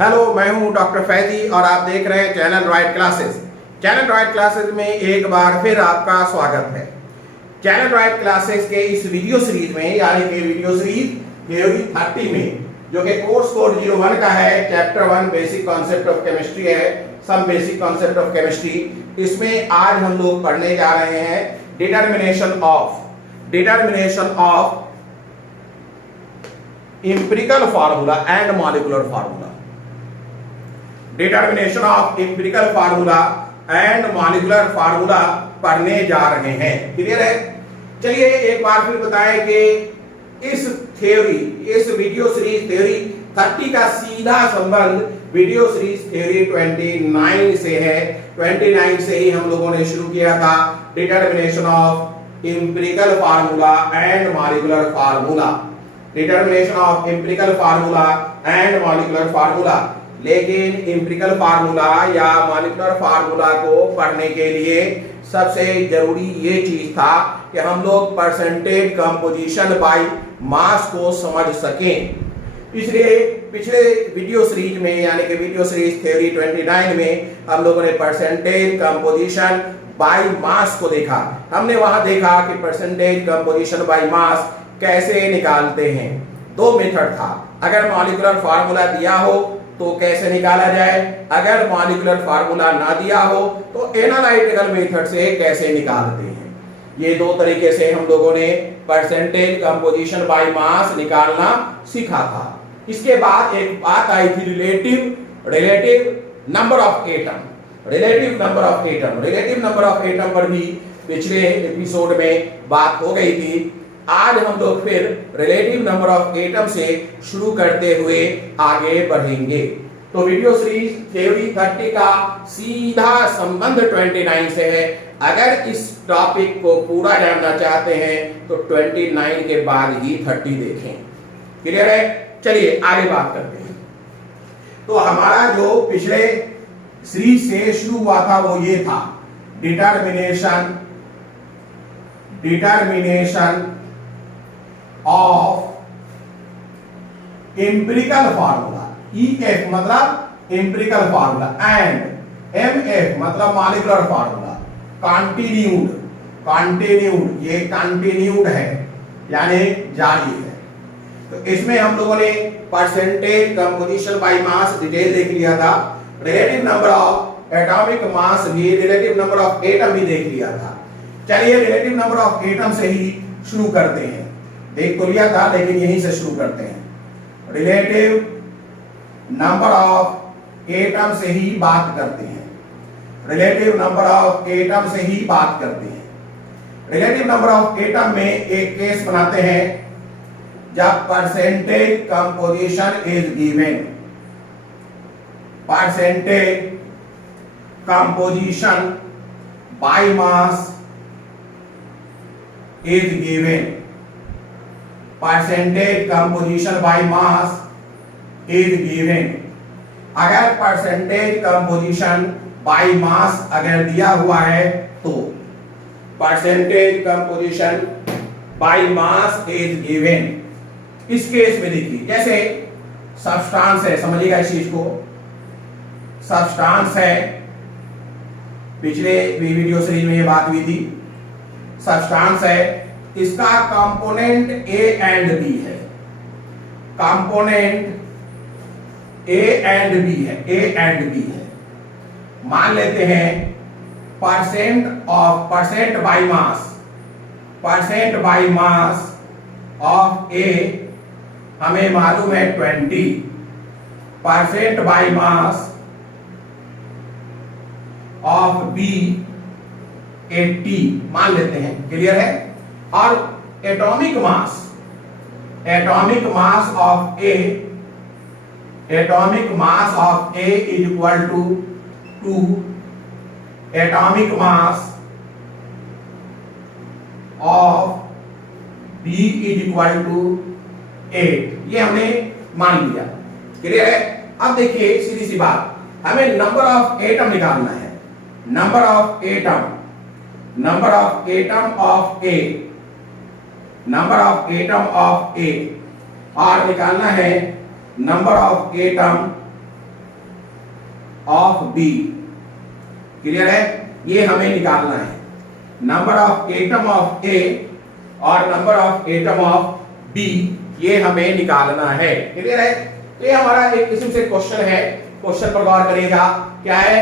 Hello, मैं हूं doctor Faizi और आप देख रहे हैं channel riot classes. Channel riot classes में एक बार फिर आपका स्वागत है। चैनल रॉयट क्लासेस के इस वीडियो सीरीज में, यानी कि वीडियो सीरीज थ्योरी 30 में, जो कि कोर्स कोड 01 का है, chapter 1 basic concept of chemistry है, some basic concept of chemistry. इसमें आज हम लोग पढ़ने जा रहे हैं determination of empirical formula and molecular formula। Determination of empirical formula and molecular formula पढ़ने जा रहे हैं। क्लियर है? चलिए एक बार फिर बताएं कि इस वीडियो सीरीज थ्योरी 30 का सीधा संबंध वीडियो सीरीज थ्योरी 29 से है। 29 से ही हम लोगों ने शुरू किया था determination of empirical formula and molecular formula. Determination of empirical formula and molecular formula. लेकिन एम्पिरिकल फार्मूला या मॉलिक्यूलर फार्मूला को पढ़ने के लिए सबसे जरूरी ये चीज था कि हम लोग परसेंटेज कंपोजिशन बाय मास को समझ सकें। इसलिए पिछले वीडियो सीरीज में, यानी कि वीडियो सीरीज थ्योरी 29 में, हम लोगों ने परसेंटेज कंपोजिशन बाय मास को देखा। हमने वहां देखा कि परसेंटेज कंपोजिशन बाय मास कैसे निकालते हैं। दो मेथड था। अगर मॉलिक्यूलर फार्मूला दिया हो तो कैसे निकाला जाए, अगर मॉलिक्यूलर फार्मूला ना दिया हो तो एनालिटिकल मेथड से कैसे निकालते हैं। ये दो तरीके से हम लोगों ने परसेंटेज कंपोजिशन बाय मास निकालना सीखा था। इसके बाद एक बात आई थी relative number of atom. Relative number of atom पर भी पिछले एपिसोड में बात हो गई थी। आज हम लोग फिर रिलेटिव नंबर ऑफ एटम से शुरू करते हुए आगे बढ़ेंगे। तो वीडियो सीरीज थ्योरी 30 का सीधा संबंध 29 से है। अगर इस टॉपिक को पूरा जानना चाहते हैं तो 29 के बाद ही 30 देखें। क्लियर है? चलिए आगे बात करते हैं। तो हमारा जो पिछले सीरीज से शुरू हुआ था वो ये था determination of empirical formula. EF मतलब एम्पिरिकल फार्मूला एंड MF मतलब मॉलिक्यूलर फार्मूला। कंटिन्यूड, ये कंटिन्यूड है यानी जारी है। तो इसमें हम लोगों ने percentage composition by mass detail देख लिया था। Relative number of atomic mass भी, रिलेटिव नंबर ऑफ एटम भी देख लिया था। चलिए रिलेटिव नंबर ऑफ एटम से ही शुरू करते हैं। देख तो लिया था लेकिन यहीं से शुरू करते हैं। रिलेटिव नंबर ऑफ एटम से ही बात करते हैं। रिलेटिव नंबर ऑफ एटम से ही बात करते हैं। रिलेटिव नंबर ऑफ एटम में एक केस बनाते हैं जब percentage composition is given. Percentage composition by mass is given. Percentage composition by mass is given. अगर परसेंटेज कंपोजिशन बाय मास अगर दिया हुआ है तो percentage composition by mass is given. इस केस में देखिए, जैसे सब्सटेंस है, समझिएगा इस चीज को। सब्सटेंस है, पिछले वीडियो सीरीज में ये बात हुई थी। सब्सटेंस है, इसका कंपोनेंट A एंड B है। कंपोनेंट A एंड B है। मान लेते हैं percent by mass of A हमें मालूम है 20। Percent by mass of B 80 मान लेते हैं। क्लियर है? और atomic mass of A is equal to 2। Atomic mass of B is equal to 8। ये हमने मान लिया। क्लियर है? अब देखिए सीधी सी बात, हमें नंबर ऑफ एटम निकालना है। Number of atom of A number of atom of A और निकालना है number of atom of B. Clear है? ये हमें निकालना है, number of atom of A और number of atom of B, ये हमें निकालना है। क्लियर है? ये हमारा एक किस्म से क्वेश्चन है, क्वेश्चन पर गौर करिएगा। क्या है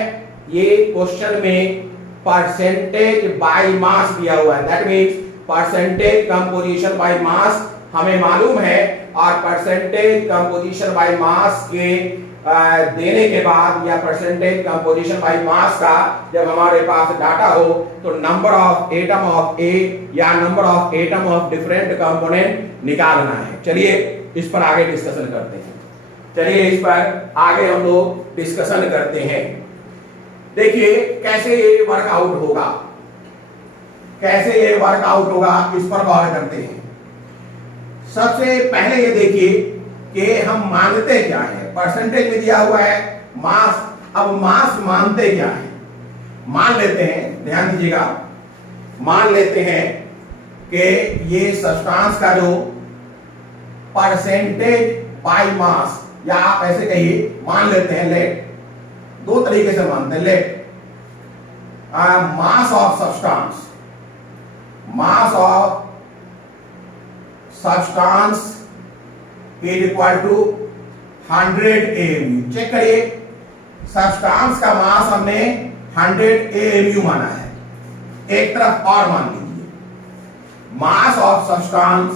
ये? क्वेश्चन में परसेंटेज बाय मास दिया हुआ है, that means percentage composition by mass हमें मालूम है, और परसेंटेज कंपोजिशन बाय मास के देने के बाद या परसेंटेज कंपोजिशन बाय मास का जब हमारे पास डाटा हो तो नंबर ऑफ एटम ऑफ ए या number of atom of different component निकालना है। चलिए इस पर आगे डिस्कशन करते हैं। चलिए इस पर आगे हम लोग डिस्कशन करते हैं। देखिए कैसे ये वर्कआउट होगा, कैसे ये वर्कआउट होगा, इस पर गौर करते हैं। सबसे पहले ये देखिए कि हम मानते क्या है। परसेंटेज में दिया हुआ है मास, अब मास मानते क्या है? मान लेते हैं, ध्यान दीजिएगा, मान लेते हैं कि ये सब्सटेंस का जो परसेंटेज बाय मास, या आप ऐसे कहिए, मान लेते हैं लेट, दो तरीके से मानते हैं, let mass of substance, mass of substance is equal to 100 AMU। Check करिए, सब्सटेंस का मास हमने 100 AMU माना है। एक तरफ और मान लीजिए, mass of substance,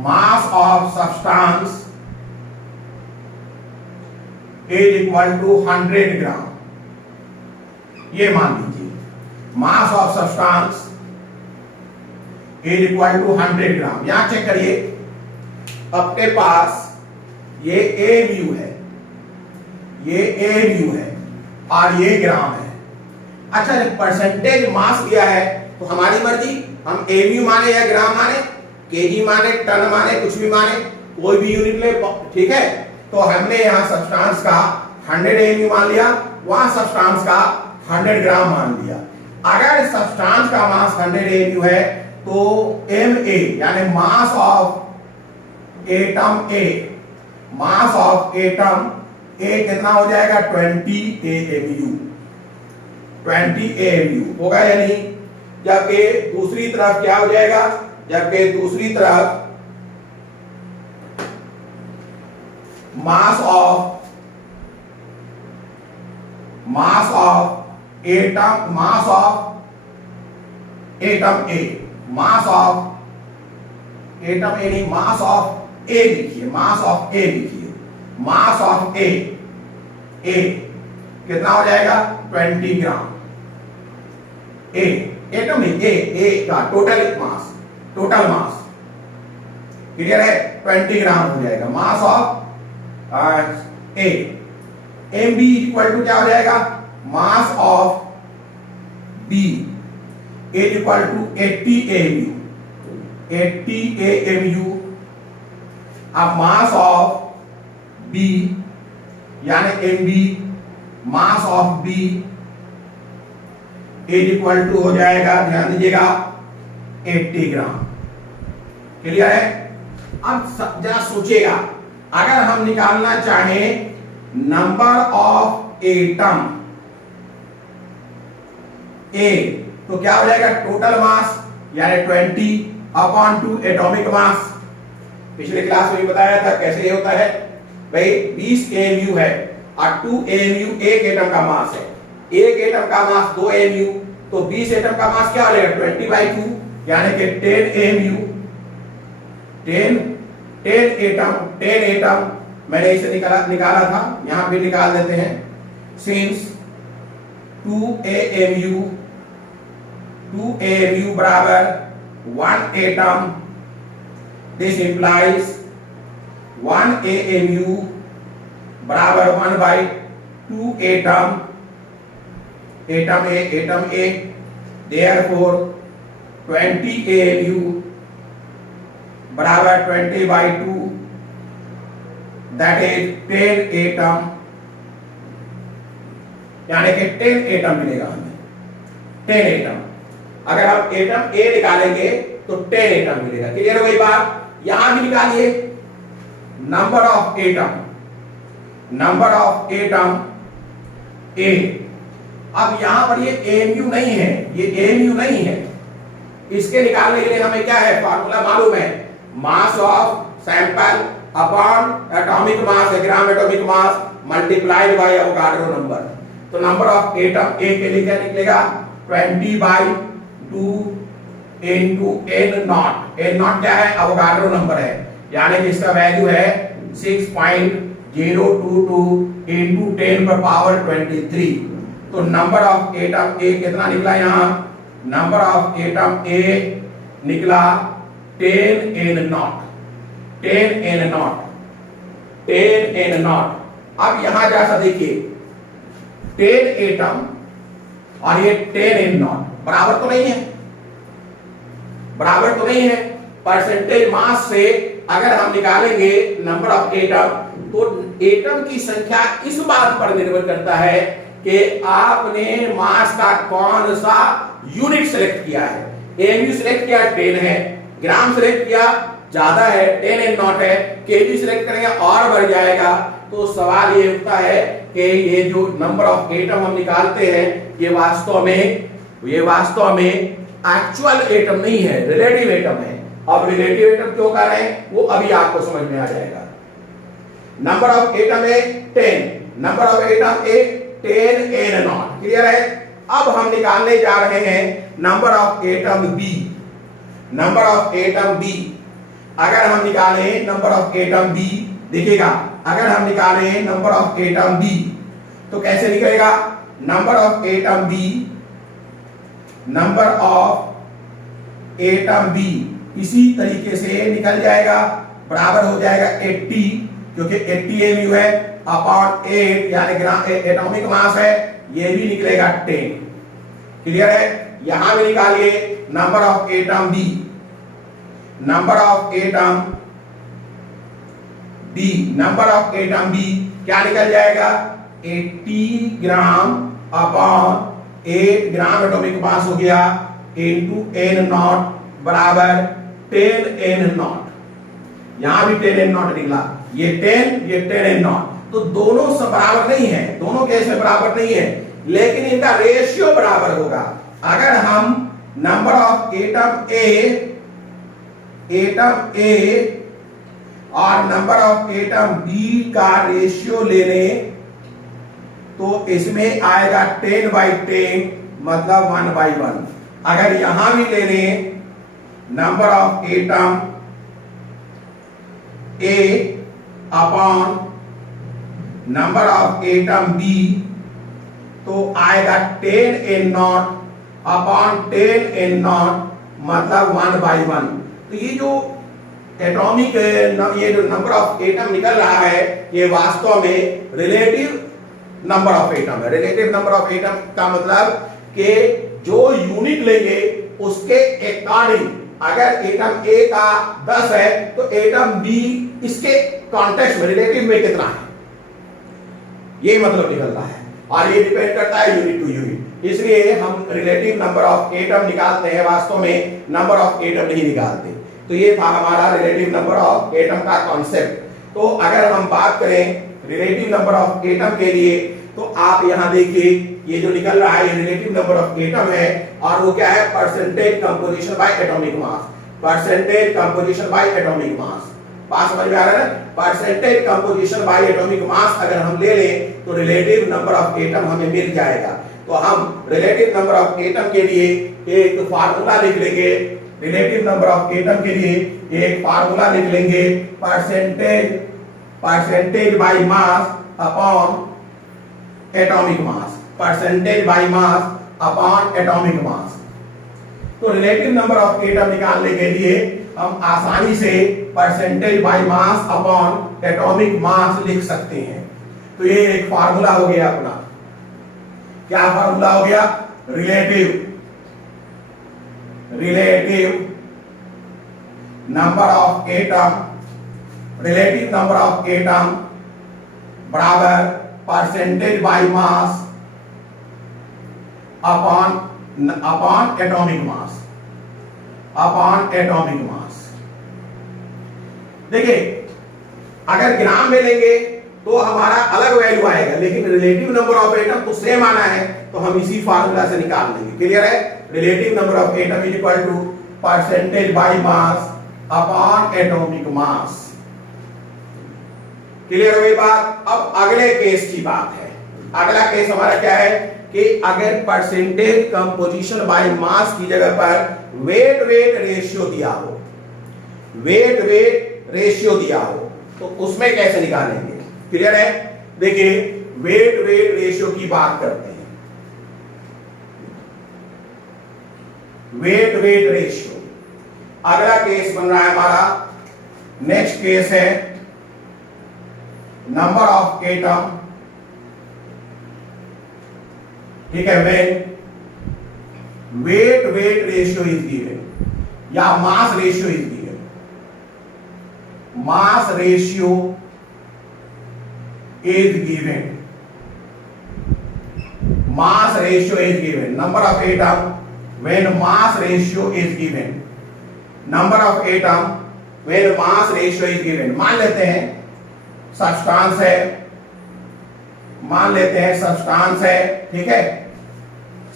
mass of substance is equal to 100 gram. ये मान लीजिए, mass of substance is equal to 100 gram. यहां चेक करिए, आपके पास ये AMU है, ये AMU है और ये ग्राम है। अच्छा, जब परसेंटेज मास दिया है तो हमारी मर्जी, हम AMU माने या ग्राम माने, केजी माने, टन माने, कुछ भी माने, कोई भी यूनिट ले, ठीक है। तो हमने यहाँ सब्सटेंस का 100 AMU मान लिया, वहां सब्सटेंस का 100 ग्राम मान लिया। अगर सब्सटेंस का मास 100 AMU है तो MA यानी mass of atom A, mass of atom A कितना हो जाएगा? 20 AMU, 20 AMU होगा या नहीं? जबकि दूसरी तरफ क्या हो जाएगा? जबकि दूसरी तरफ mass of atom, mass of atom A, mass of atom A नहीं, मास ऑफ A लिखिए, मास ऑफ A लिखिए, मास ऑफ A कितना हो जाएगा? 20 ग्राम। A एटम नहीं, A का total mass, total mass, clear है? 20 ग्राम हो जाएगा mass of A। MB equal to क्या हो जाएगा? Mass of B is equal to 80 AMU, 80 AMU। अब मास ऑफ B यानी MB, mass of B is equal to हो जाएगा, ध्यान दीजिएगा, 80 ग्राम। क्लियर है? अब जरा सोचिएगा, अगर हम निकालना चाहें नंबर ऑफ एटम A तो क्या हो जाएगा? टोटल मास यानी 20/2 एटॉमिक मास। पिछले क्लास में भी बताया था कैसे ये होता है। भाई 20 AMU है और 2 AMU एक एटम का मास है, एक एटम का मास 2 AMU, तो 20 एटम का मास क्या हो जाएगा? 20/2 यानी कि 10 AMU। 10 एटम मैंने इसे निकाला था, यहां भी निकाल देते हैं। सिंस 2 AMU बराबर 1 एटम, दिस इंप्लाइज 1 AMU बराबर 1/2 atom, atom A, therefore 20 AMU बराबर 20/2, that is 10 एटम, यानी कि 10 एटम मिलेगा हमें, 10 एटम। अगर हम एटम A निकालेंगे तो 10 एटम मिलेगा। क्लियर हो गई बात? यहां भी निकालिए number of atom, number of atom ए। अब यहां पर ये एमयू नहीं है, ये एमयू नहीं है, इसके निकालने के लिए हमें क्या है, फार्मूला मालूम है, mass of sample upon atomic mass, gram atomic mass multiplied by Avogadro number. तो नंबर ऑफ एटम ए के लिए क्या निकलेगा, 20/2 into n not. n not क्या है, एवोगाड्रो नंबर है, यानी कि इसका वैल्यू है 6.022 इनटू 10⁻23। तो नंबर ऑफ एटम ए कितना निकला, यहां नंबर ऑफ एटम ए निकला 10n not, 10n not, 10n not. अब यहां जैसा देखिए 10 एटम और ये 10n नॉट बराबर तो नहीं है, बराबर तो नहीं है। परसेंटेज मास से अगर हम निकालेंगे नंबर ऑफ एटम, तो एटम की संख्या इस बात पर निर्भर करता है कि आपने मास का कौन सा यूनिट सेलेक्ट किया है। एमयू सेलेक्ट किया 10 है, ग्राम सेलेक्ट किया ज्यादा है 10n नॉट है, केजी सेलेक्ट करेंगे और बढ़ जाएगा। तो सवाल ये उठता है कि ये जो नंबर ऑफ एटम हम निकालते हैं ये वास्तव में एक्चुअल एटम नहीं है, रिलेटिव एटम है। अब रिलेटिव एटम क्यों कर रहे हैं वो अभी आपको समझ में आ जाएगा। Number of atom A 10, number of atom A 10n naught, clear है। अब हम निकालने जा रहे हैं number of atom B. Number of atom B अगर हम निकालें नंबर ऑफ एटम बी, देखिएगा अगर हम निकालें नंबर ऑफ एटम बी तो कैसे निकलेगा, number of atom B, number of atom B इसी तरीके से निकल जाएगा, बराबर हो जाएगा 80, क्योंकि 80 एमयू है अपॉन 8 यानी एटॉमिक मास है, ये भी निकलेगा 10, क्लियर है। यहां भी निकालिए number of atom B, number of atom B, number of atom B क्या निकल जाएगा, 80 ग्राम अपॉन 8 ग्राम एटॉमिक मास हो गया इनटू n नॉट बराबर 10n नॉट। यहां भी 10n नॉट निकला, ये 10 ये 10n नॉट, तो दोनों सब बराबर नहीं है, दोनों केस में बराबर नहीं है, लेकिन इनका रेशियो बराबर होगा। अगर हम नंबर ऑफ एटम ए और नंबर ऑफ एटम बी का रेशियो ले लें तो इसमें आएगा 10/10 मतलब 1/1। अगर यहां भी ले लें number of atom A upon number of atom B तो आएगा 10n not upon 10n not मतलब 1/1। तो ये जो एटॉमिक ये जो नंबर ऑफ एटम निकल रहा है ये वास्तव में रिलेटिव नंबर ऑफ एटम है। रिलेटिव नंबर ऑफ एटम का मतलब कि जो यूनिट लेंगे उसके अकॉर्डिंग, अगर एटम ए का 10 है तो एटम बी इसके कॉन्टेक्स्ट में रिलेटिव में कितना है, ये मतलब निकल रहा है, और ये डिपेंड करता है यूनिट टू यूनिट। इसलिए हम रिलेटिव नंबर ऑफ एटम निकालते हैं, वास्तव में नंबर ऑफ एटम नहीं निकालते। तो ये था हमारा रिलेटिव नंबर ऑफ एटम का कॉन्सेप्ट। तो अगर हम बात करें रिलेटिव नंबर ऑफ एटम के लिए तो आप यहां देखिए ये जो निकल रहा है ये रिलेटिव नंबर ऑफ एटम है, और वो क्या है, percentage composition bye atomic mass, percentage composition bye atomic mass. बात समझ में आ रहा है ना, percentage composition bye atomic mass अगर हम ले लें तो रिलेटिव नंबर ऑफ एटम हमें मिल जाएगा। तो हम रिलेटिव नंबर ऑफ एटम के लिए एक फार्मूला लिख लेंगे, रिलेटिव नंबर ऑफ एटम के लिए एक फार्मूला लिख लेंगे, percentage by mass upon atomic mass, percentage by mass upon atomic mass. तो रिलेटिव नंबर ऑफ एटम निकालने के लिए हम आसानी से percentage by mass upon atomic मास लिख सकते हैं। तो ये एक फार्मूला हो गया अपना, क्या फार्मूला हो गया, relative number of atom, relative number of atom बराबर percentage by mass upon atomic mass, upon atomic mass. देखिए अगर ग्राम में लेंगे तो हमारा अलग वैल्यू आएगा, लेकिन रिलेटिव नंबर ऑफ एटम तो सेम आना है, तो हम इसी फार्मूला से निकाल लेंगे। क्लियर है? Relative number of atom is equal to percentage by mass upon atomic mass. Clear हो गई बात? अब अगले केस की बात है। अगला केस हमारा क्या है कि अगर परसेंटेज कंपोजिशन बाय मास की जगह पर वेट वेट रेशियो दिया हो, वेट वेट रेशियो दिया हो, तो उसमें कैसे निकालेंगे? क्लियर है? देखिए वेट वेट रेशियो की बात करते हैं। वेट वेट रेशियो अगला केस बन रहा है हमारा। नेक्स्ट केस है नंबर ऑफ एटम, ठीक है, when weight weight ratio is given या mass ratio is given. Mass ratio is given, mass ratio is given, number of atom when mass ratio is given, number of atom when mass ratio is given। मान लेते हैं substance है, मान लेते हैं substance है, ठीक है,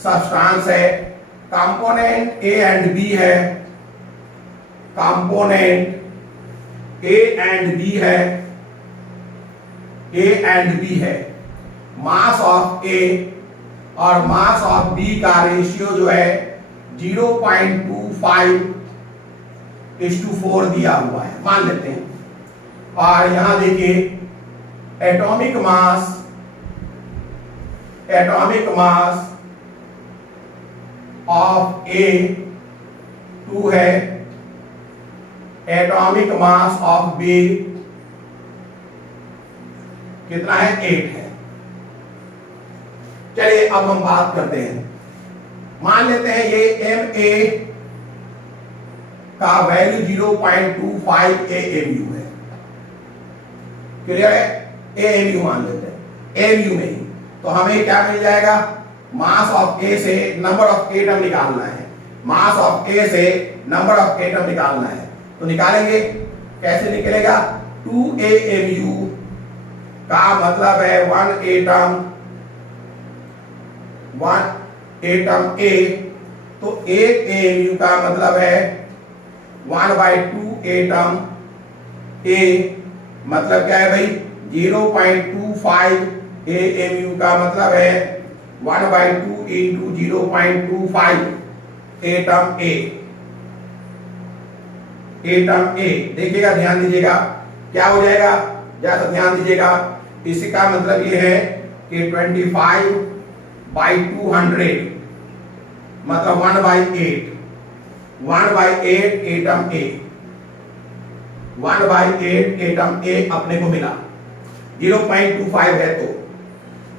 सब्सटेंस है, कंपोनेंट ए एंड बी है, कंपोनेंट ए एंड बी है, ए एंड बी है, मास ऑफ ए और मास ऑफ बी का रेशियो जो है 0.25:4 दिया हुआ है, मान लेते हैं। और यहां देखिए एटॉमिक मास ऑफ ए 2 है, एटॉमिक मास ऑफ बी कितना है? 8 है। चलिए अब हम बात करते हैं, मान लेते हैं ये MA का वैल्यू 0.25 AMU है। क्लियर है? AMU मान लेते हैं, AMU में ही तो हमें क्या मिल जाएगा? मास ऑफ ए से नंबर ऑफ एटम निकालना है, मास ऑफ ए से नंबर ऑफ एटम निकालना है, तो निकालेंगे। कैसे निकलेगा? 2 AMU का मतलब है 1 एटम ए, तो 1 AMU का मतलब है 1/2 एटम ए, मतलब क्या है भाई? 0.25 AMU का मतलब है 1/2 into 0.25 atom A, atom A. देखिएगा, ध्यान दीजिएगा क्या हो जाएगा, ज्यादा ध्यान दीजिएगा। इसका मतलब ये है कि 25/200 मतलब 1/8, 1/8 एटम ए, 1/8 एटम ए अपने को मिला। 0.25 है तो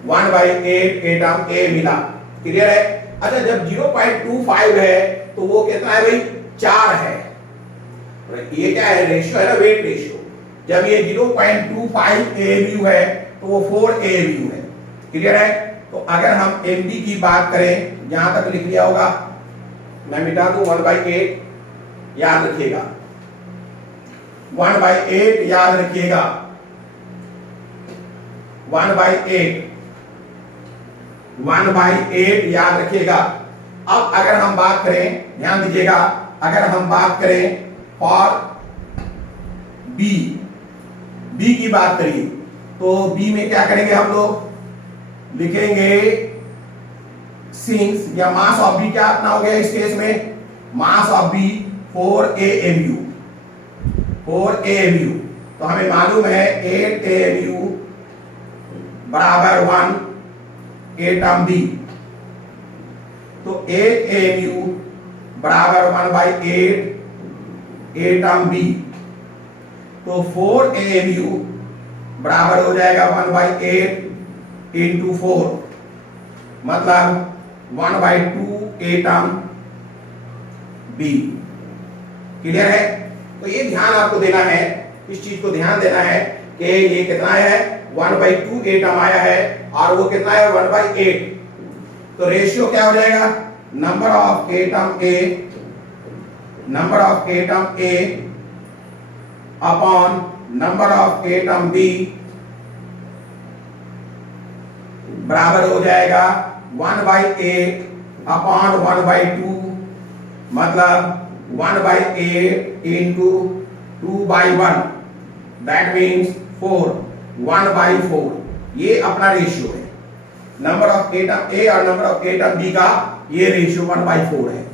1/8 एटम ए मिला। क्लियर है? अच्छा, जब 0.25 है तो वो कितना है भाई? 4 है। ये क्या है? रेशियो है ना, वेट रेशियो। जब ये 0.25 AMU है तो वो 4 AMU है। क्लियर है? तो अगर हम MB की बात करें, यहां तक लिख लिया होगा, मैं मिटा दूं 1/8, याद रखिएगा 1/8, याद रखिएगा 1/8 याद रखिएगा। अब अगर हम बात करें, ध्यान दीजिएगा, अगर हम बात करें फॉर बी की बात करिए तो बी में क्या करेंगे हम लोग? लिखेंगे सिंस या मास ऑफ बी क्या अपना हो गया इस केस में? Mass of B 4 AMU, 4 AMU। तो हमें मालूम है 8 AMU बराबर 1 एटम बी, तो 8 AMU बराबर 1/8 एटम बी, तो 4 AMU बराबर हो जाएगा 1/8 इंटू 4, मतलब 1/2 एटम बी। क्लियर है? तो ये ध्यान आपको देना है, इस चीज को ध्यान देना है कि ये कितना है? 1/2 एटम आया है और वो कितना है? 1/8। तो रेशियो क्या हो जाएगा? Number of atom A upon number of atom B बराबर हो जाएगा 1/8 अपॉन 1/2, मतलब 1/8 इंटू 2/1, दैट मीन्स 4, 1/4। ये अपना रेशियो है, नंबर ऑफ एटम ए और नंबर ऑफ एटम बी का ये रेशियो 1/4 है।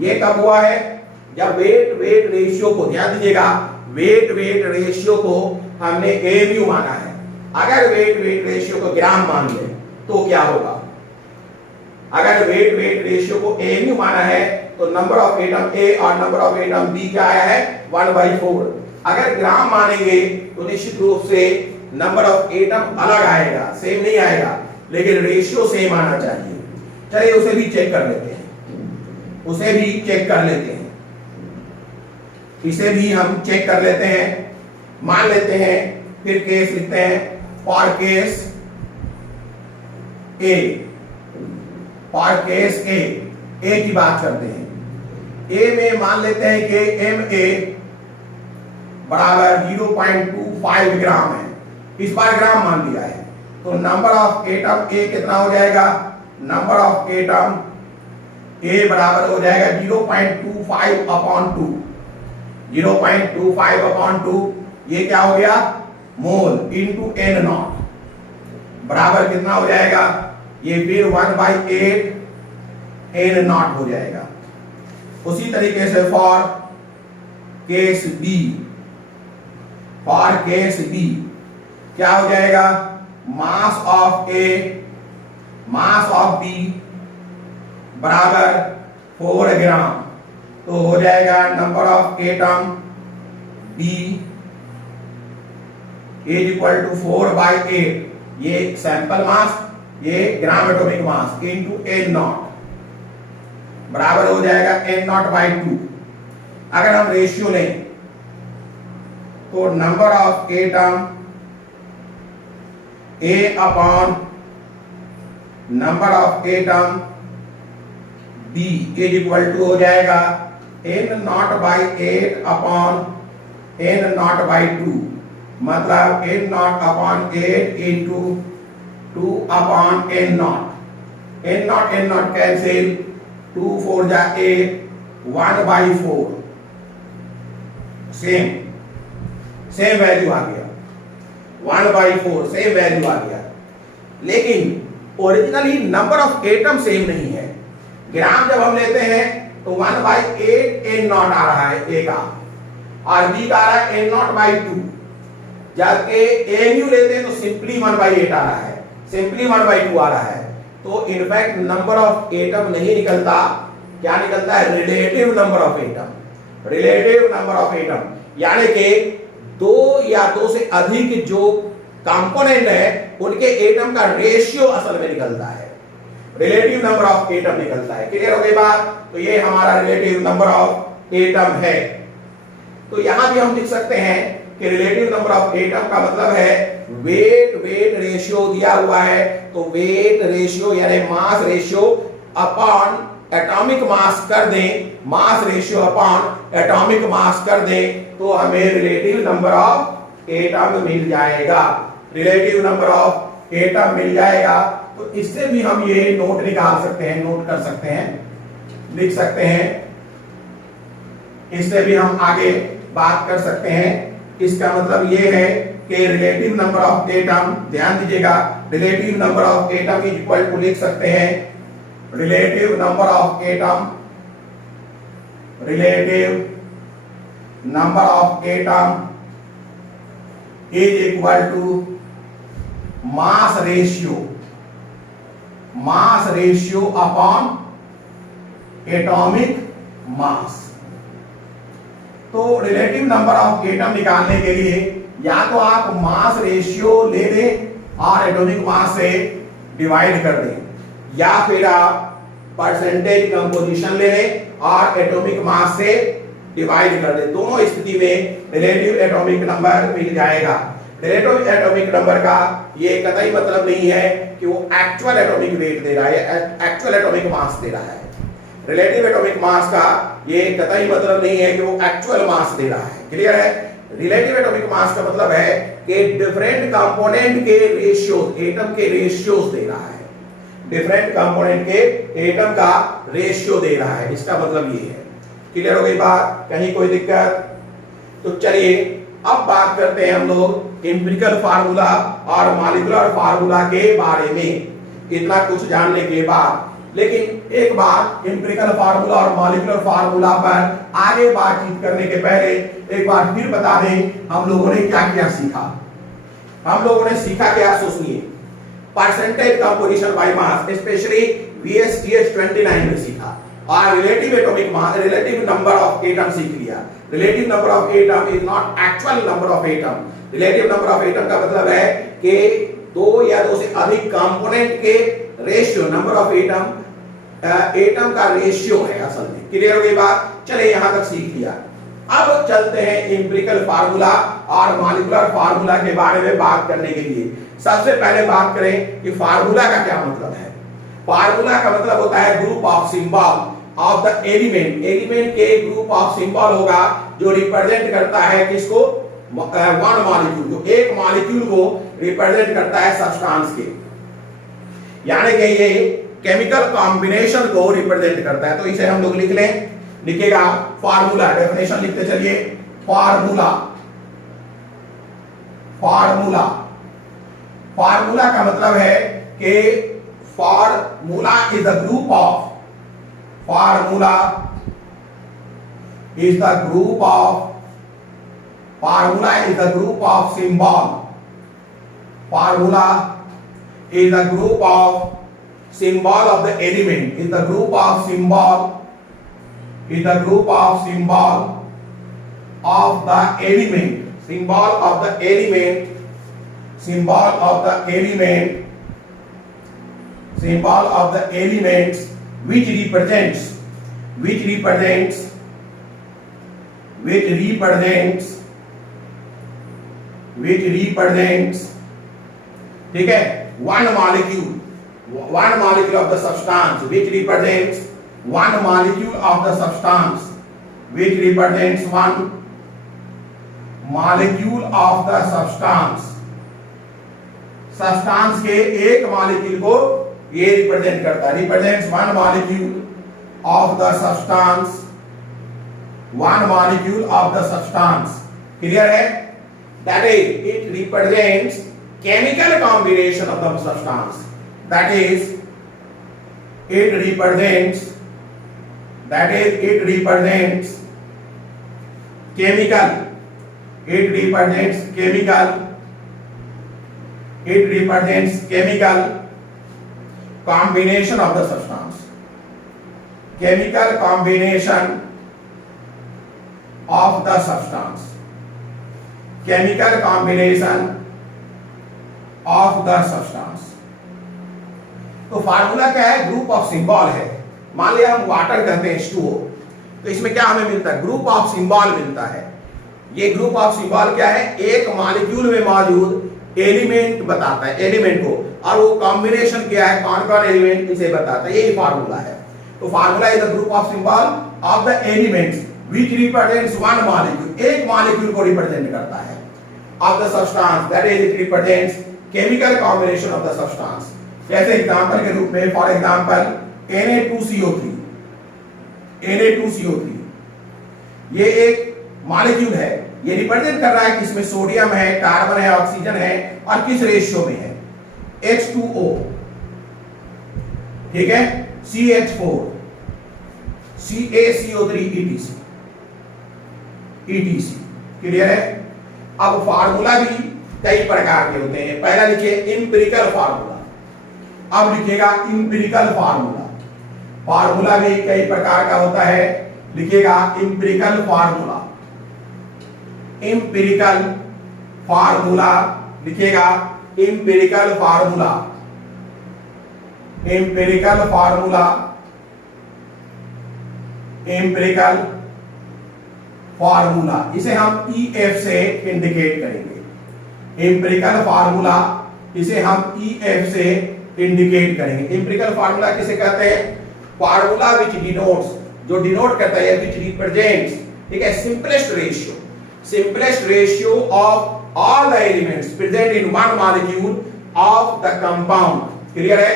ये कब हुआ है? जब वेट वेट रेशियो को, ध्यान दीजिएगा, वेट वेट रेशियो को हमने एमयू माना है। अगर वेट वेट रेशियो को ग्राम मान ले तो क्या होगा? अगर वेट वेट रेशियो को एमयू माना है तो नंबर ऑफ एटम ए और नंबर ऑफ एटम बी क्या आया है? 1/4। अगर ग्राम मानेंगे तो निश्चित रूप से नंबर ऑफ एटम अलग आएगा, सेम नहीं आएगा, लेकिन रेशियो सेम आना चाहिए। चलिए उसे भी चेक कर लेते हैं, उसे भी चेक कर लेते हैं, इसे भी हम चेक कर लेते हैं। मान लेते हैं, फिर केस लिखते हैं, for case A, for case A की बात करते हैं। ए में मान लेते हैं कि एम ए बराबर 0.25 ग्राम है, इस बार ग्राम मान लिया है, तो नंबर ऑफ एटम ए कितना हो जाएगा? नंबर ऑफ एटम ए बराबर हो जाएगा 0.25 अपॉन 2, 0.25 अपॉन 2, ये क्या हो गया? मोल इंटू एन नॉट, बराबर कितना हो जाएगा? ये फिर 1/8 एन नॉट हो जाएगा। उसी तरीके से for case B, for case B क्या हो जाएगा? Mass of A, mass of B बराबर 4 ग्राम, तो हो जाएगा number of atom B is equal to 4/8, ये सैंपल मास, ये gram atomic mass into n naught, बराबर हो जाएगा एन नॉट बाई 2। अगर हम रेशियो लें तो number of atom A upon number of atom B is equal to हो जाएगा n naught by 8 upon n naught by 2, मतलब n naught upon 8 into 2 upon n naught, n naught cancel, 2 4 जा 8, 1/4, same value आ गया, 1/4 same value आ गया। लेकिन originally number of atom same नहीं है। ग्राम जब हम लेते हैं तो 1/8 एन नॉट आ रहा है ए का, और बी का आ रहा है एन नॉट बाई 2। जबकि एमयू लेते हैं तो सिंपली 1/8 आ रहा है, सिंपली 1/2 आ रहा है। तो इनफैक्ट नंबर ऑफ एटम नहीं निकलता, क्या निकलता है? Relative number of atom, relative number of atom, यानी कि 2 या 2 से अधिक जो कंपोनेंट है उनके एटम का रेशियो असल में निकलता है, रिलेटिव नंबर ऑफ एटम निकलता है। क्लियर हो गई बात? तो ये हमारा रिलेटिव नंबर ऑफ एटम है। तो यहां भी हम लिख सकते हैं कि रिलेटिव नंबर ऑफ एटम का मतलब है वेट वेट रेशियो दिया हुआ है, तो वेट रेशियो यानी मास रेशियो अपॉन एटॉमिक मास कर दें, मास रेशियो अपॉन एटॉमिक मास कर दें, तो हमें रिलेटिव नंबर ऑफ एटम मिल जाएगा, रिलेटिव नंबर ऑफ एटम मिल जाएगा। तो इससे भी हम ये नोट निकाल सकते हैं, नोट कर सकते हैं, लिख सकते हैं, इससे भी हम आगे बात कर सकते हैं। इसका मतलब ये है कि रिलेटिव नंबर ऑफ एटम, ध्यान दीजिएगा, relative number of atom is equal to लिख सकते हैं relative number of atom, relative number of atom is equal to mass ratio, mass ratio upon atomic mass. तो रिलेटिव नंबर ऑफ एटम निकालने के लिए या तो आप मास रेशियो ले लें और एटॉमिक मास से डिवाइड कर दें, या फिर आप परसेंटेज कंपोजिशन ले लें और एटॉमिक मास से डिवाइड कर दें। दोनों स्थिति में रिलेटिव एटॉमिक नंबर मिल जाएगा। रिलेटिव एटॉमिक नंबर का ये कतई मतलब नहीं है कि वो एक्चुअल एटॉमिक वेट दे रहा है, एक्चुअल एटॉमिक मास दे रहा है। रिलेटिव एटॉमिक मास का ये कतई मतलब नहीं है कि वो एक्चुअल मास दे रहा है। क्लियर है? रिलेटिव एटॉमिक मास का मतलब है कि डिफरेंट कंपोनेंट के रेशियोज, एटम के रेशियोज दे रहा है। डिफरेंट कंपोनेंट के एटम का रेशियो दे रहा है, इसका मतलब ये है। क्लियर हो गई बात? कहीं कोई दिक्कत? तो चलिए अब बात करते हैं हम लोग एम्पिरिकल फार्मूला और मॉलिक्यूलर फार्मूला के बारे में। इतना कुछ जानने के बाद, लेकिन एक बार एम्पिरिकल फार्मूला और मॉलिक्यूलर फार्मूला पर आगे बातचीत करने के पहले एक बार फिर बता दें हम लोगों ने क्या क्या सीखा। हम लोगों ने सीखा क्या, सुनिए। Percentage composition by mass, specially VSTS 29 में सीखा, और relative atomic mass, relative number of atom सीख लिया। Relative number of atom is not actual number of atom. Relative number of atom का मतलब है कि दो या दो से अधिक कंपोनेंट के रेशियो, नंबर ऑफ एटम का रेशियो है असल में। क्लियर हो गई बात? चले यहां तक सीख लिया। अब चलते हैं एम्पिरिकल फार्मूला और मॉलिक्यूलर फार्मूला के बारे में बात करने के लिए। सबसे पहले बात करें कि फार्मूला का क्या मतलब है। फार्मूला का मतलब होता है group of symbol of the element. Element के ग्रुप ऑफ सिंबल होगा जो रिप्रेजेंट करता है किसको, वन मॉलिक्यूल, जो एक मॉलिक्यूल को रिप्रेजेंट करता है सब्सटेंस के, यानी कि ये केमिकल कॉम्बिनेशन को रिप्रेजेंट करता है। तो इसे हम लोग लिख लें, लिखेगा फार्मूला, डेफिनेशन लिखते चलिए। फार्मूला, फार्मूला, फार्मूला का मतलब है कि formula is the group of, formula is the group of, formula is the group of symbol, formula is the group of symbol of the element, is the group of symbol, is the group of symbol of the element, symbol of the element, symbol of the element, symbol of the elements which represents, which represents, which represents, which represents, ठीक है, one molecule, one molecule of the substance which represents one molecule of the substance, which represents one molecule of the substance, substance के एक molecule को ये represent करता है, represents one molecule of the substance, one molecule of the substance। Clear है? that is it represents chemical combination of the substance, that is it represents, that is it represents chemical, it represents chemical, it represents chemical combination of the substance, chemical combination of the substance, chemical combination of the substance। तो formula क्या है? Group of symbol है। मान लिया हम water कहते हैं H2O, तो इसमें क्या हमें मिलता है? ग्रुप ऑफ सिंबल मिलता है। ये ग्रुप ऑफ सिंबल क्या है? एक मॉलिक्यूल में मौजूद एलिमेंट बताता है, एलिमेंट को, और वो कॉम्बिनेशन क्या है, कौन कौन एलिमेंट, इसे बताता है। यही फार्मूला है। तो formula is the group of symbol of the elements which represents one molecule, एक मॉलिक्यूल को रिप्रेजेंट करता है, of the substance, that is it represents chemical combination of the substance. जैसे एग्जांपल के रूप में, फॉर एग्जांपल Na2CO3, Na2CO3 ये एक मॉलिक्यूल है, ये रिप्रेजेंट कर रहा है कि इसमें सोडियम है, कार्बन है, ऑक्सीजन है, और किस रेशियो में है, H2O, ठीक है, CH4, CaCO3 etc। क्लियर है? अब फार्मूला भी कई प्रकार के होते हैं। पहला लिखिए इंपिरिकल फार्मूला, अब लिखिएगा इंपिरिकल फार्मूला। फार्मूला भी कई प्रकार का होता है, लिखिएगा इंपिरिकल फार्मूला, इंपिरिकल फार्मूला, लिखिएगा empirical formula, empirical formula, empirical formula, इसे हम EF से इंडिकेट करेंगे। इंपिरिकल फार्मूला, इसे हम EF से इंडिकेट करेंगे। इंपिरिकल फार्मूला किसे कहते हैं? फार्मूला विच डिनोट्स, जो डिनोट करता है, विच रिप्रेजेंट्स, ठीक है, simplest ratio, simplest ratio of all the elements present in one molecule of the compound. Clear है?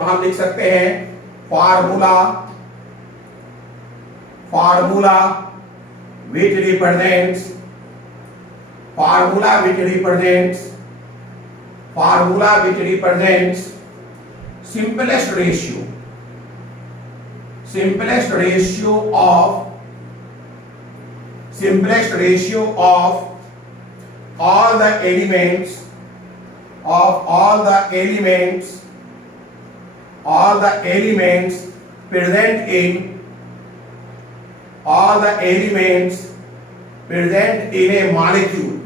तो हम लिख सकते हैं formula which represents simplest ratio of all the elements present in a molecule,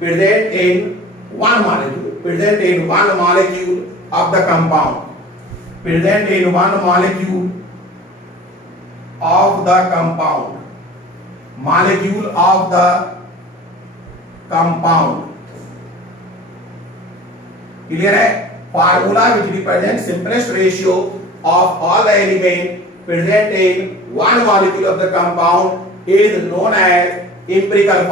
present in one molecule of the compound, clear है? Formula which represents simplest ratio of all the elements present in one molecule of the compound is known as empirical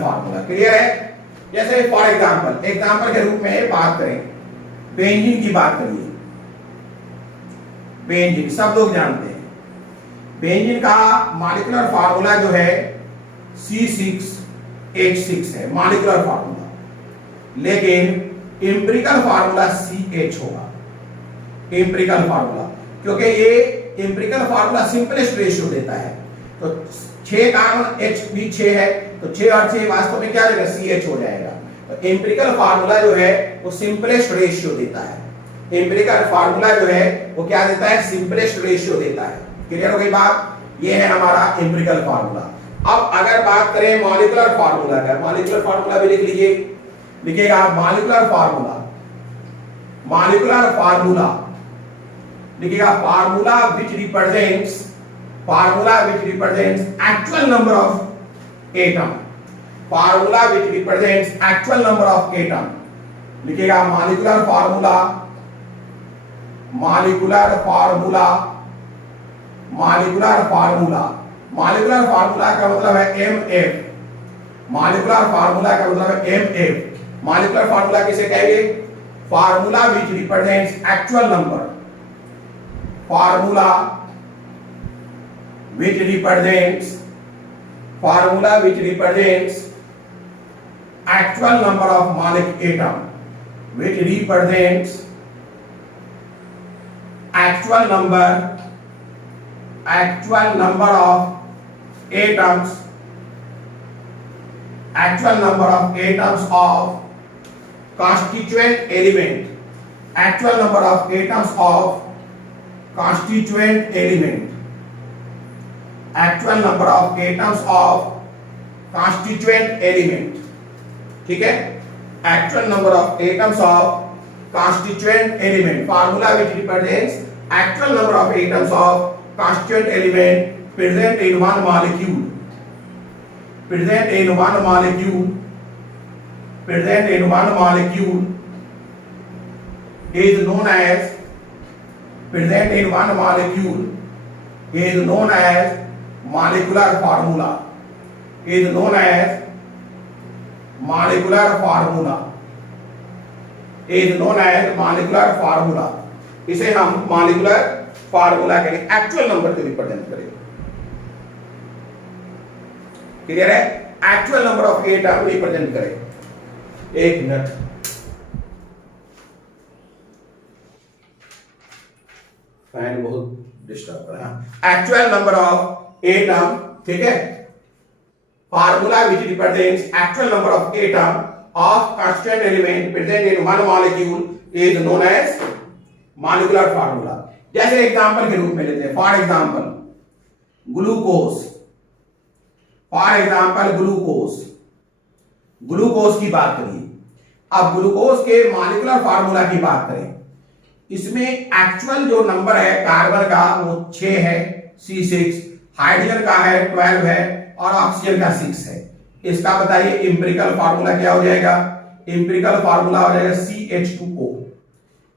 formula. Clear है? जैसे for example के रूप में बात करें, benzene की बात करिए। बेंजीन सब लोग जानते हैं। बेंजीन का मॉलिक्यूलर फार्मूला जो है C6H6 है मॉलिक्यूलर फार्मूला, लेकिन एम्पिरिकल फार्मूला CH होगा। एम्पिरिकल फार्मूला, क्योंकि ये एम्पिरिकल फार्मूला सिंपलेस्ट रेशियो देता है। तो 6 कार्बन H भी 6 है, तो 6 और 6 वास्तव में क्या हो जाएगा? CH हो जाएगा। तो एम्पिरिकल फार्मूला जो है वो सिंपलेस्ट रेशियो देता है। एम्पिरिकल फार्मूला जो है वो क्या देता है? सिंपलेस्ट रेशियो देता है। क्लियर हो गई बात? ये है हमारा एम्पिरिकल फार्मूला। अब अगर बात करें मॉलिक्यूलर फार्मूला का, मॉलिक्यूलर फार्मूला भी लिख लीजिए। लिखिएगा मॉलिक्यूलर फार्मूला लिखिएगा formula which represents actual number of atom, लिखिएगा मॉलिक्यूलर फार्मूला का मतलब है MF। मॉलिक्यूलर फार्मूला का मतलब है MF। मॉलिक्यूलर फार्मूला किसे कहेंगे? Formula which represents actual number, formula which represents actual number of molecular atom, which represents actual number of atoms of constituent element, actual number of atoms of constituent element, ठीक है? actual number of atoms of constituent element, formula which represents actual number of atoms of constituent element present in one molecule is known as molecular formula, इसे हम molecular formula के actual number से represent करेंगे। Clear है? Actual number of atom represent करें। एक minute, fan बहुत disturb कर रहा है। एक्चुअल नंबर ऑफ एटम, ठीक है? Formula which represents actual number of atom of constituent element present in one molecule is known as molecular formula। जैसे example के रूप में लेते हैं, फॉर एग्जांपल ग्लूकोज की बात करिए। अब ग्लूकोज के मॉलिक्यूलर फार्मूला की बात करें, इसमें एक्चुअल जो नंबर है कार्बन का वो 6 है C6, हाइड्रोजन का है 12 है और ऑक्सीजन का 6 है। इसका बताइए एम्पिरिकल फार्मूला क्या हो जाएगा? एम्पिरिकल फार्मूला हो जाएगा CH2O।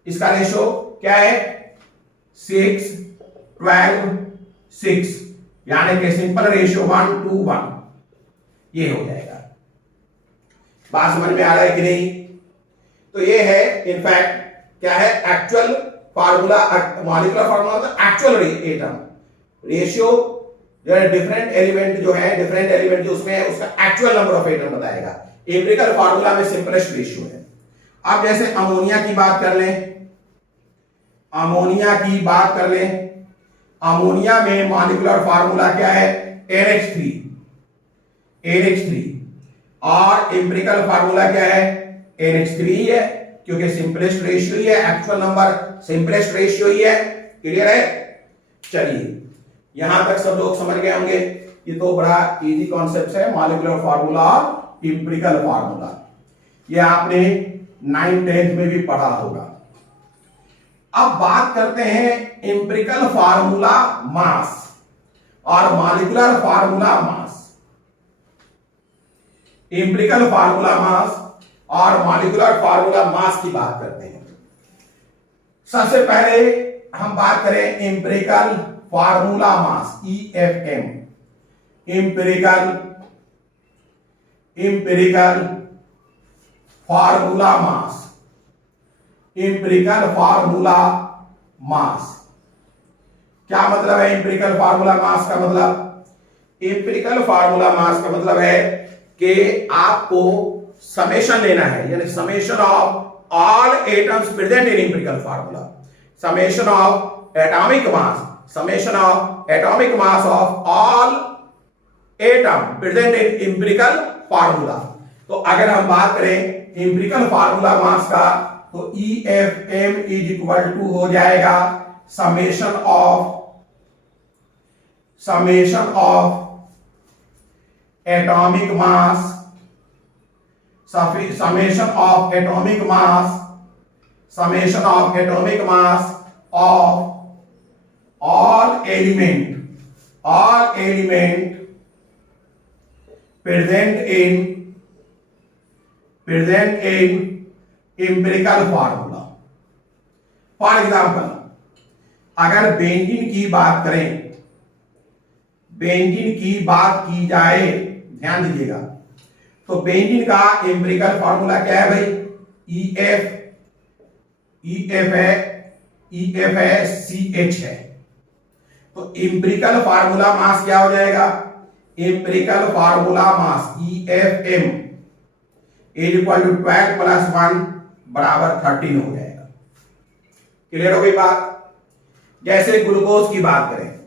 इसका रेशो क्या है 6 12 6, यानी कि सिंपल रेशियो 1:1 ये हो जाएगा। बात समझ में आ रहा है कि नहीं? तो ये है इनफैक्ट क्या है actual formula, molecular formula actual atom ratio जो है डिफरेंट एलिमेंट जो उसमें है उसका एक्चुअल नंबर ऑफ एटम बताएगा। एम्पिरिकल फार्मूला में सिंपलेस्ट रेशियो है। अब जैसे अमोनिया की बात कर लें, अमोनिया में मॉलिक्यूलर फार्मूला क्या है NH3 और एम्पिरिकल फार्मूला क्या है NH3 ही है, क्योंकि सिंपलेस्ट रेशियो ही है, एक्चुअल नंबर सिंपलेस्ट रेशियो ही है। क्लियर है? चलिए यहां तक सब लोग समझ गए होंगे। ये तो बड़ा इजी कॉन्सेप्ट है, मॉलिक्यूलर फार्मूला और एम्पिरिकल फार्मूला। ये आपने 9th 10th में भी पढ़ा होगा। अब बात करते हैं एम्पिरिकल फार्मूला मास और molecular formula mass. Empirical formula मास और मॉलिक्यूलर फार्मूला मास की बात करते हैं। सबसे पहले हम बात करें empirical formula mass EFM, empirical formula mass, empirical formula मास। क्या मतलब है एम्पिरिकल फार्मूला मास का मतलब? एम्पिरिकल फार्मूला मास का मतलब है कि आपको समेशन लेना है, यानी summation of all atoms present in empirical formula, summation of atomic mass, summation of atomic mass of all atom present in empirical formula। तो अगर हम बात करें empirical formula mass का तो EFM is equal to हो जाएगा summation of atomic mass, summation of atomic mass of all element present in empirical formula। For example अगर बेंजीन की बात की जाए, ध्यान दीजिएगा, तो बेंजीन का एम्पिरिकल फार्मूला क्या है भाई? EF है CH है। तो एम्पिरिकल फार्मूला मास क्या हो जाएगा? Empirical formula mass EFM is equal to 12 + 1 बराबर 13 हो जाएगा। क्लियर हो गई बात? जैसे ग्लूकोज की बात करें,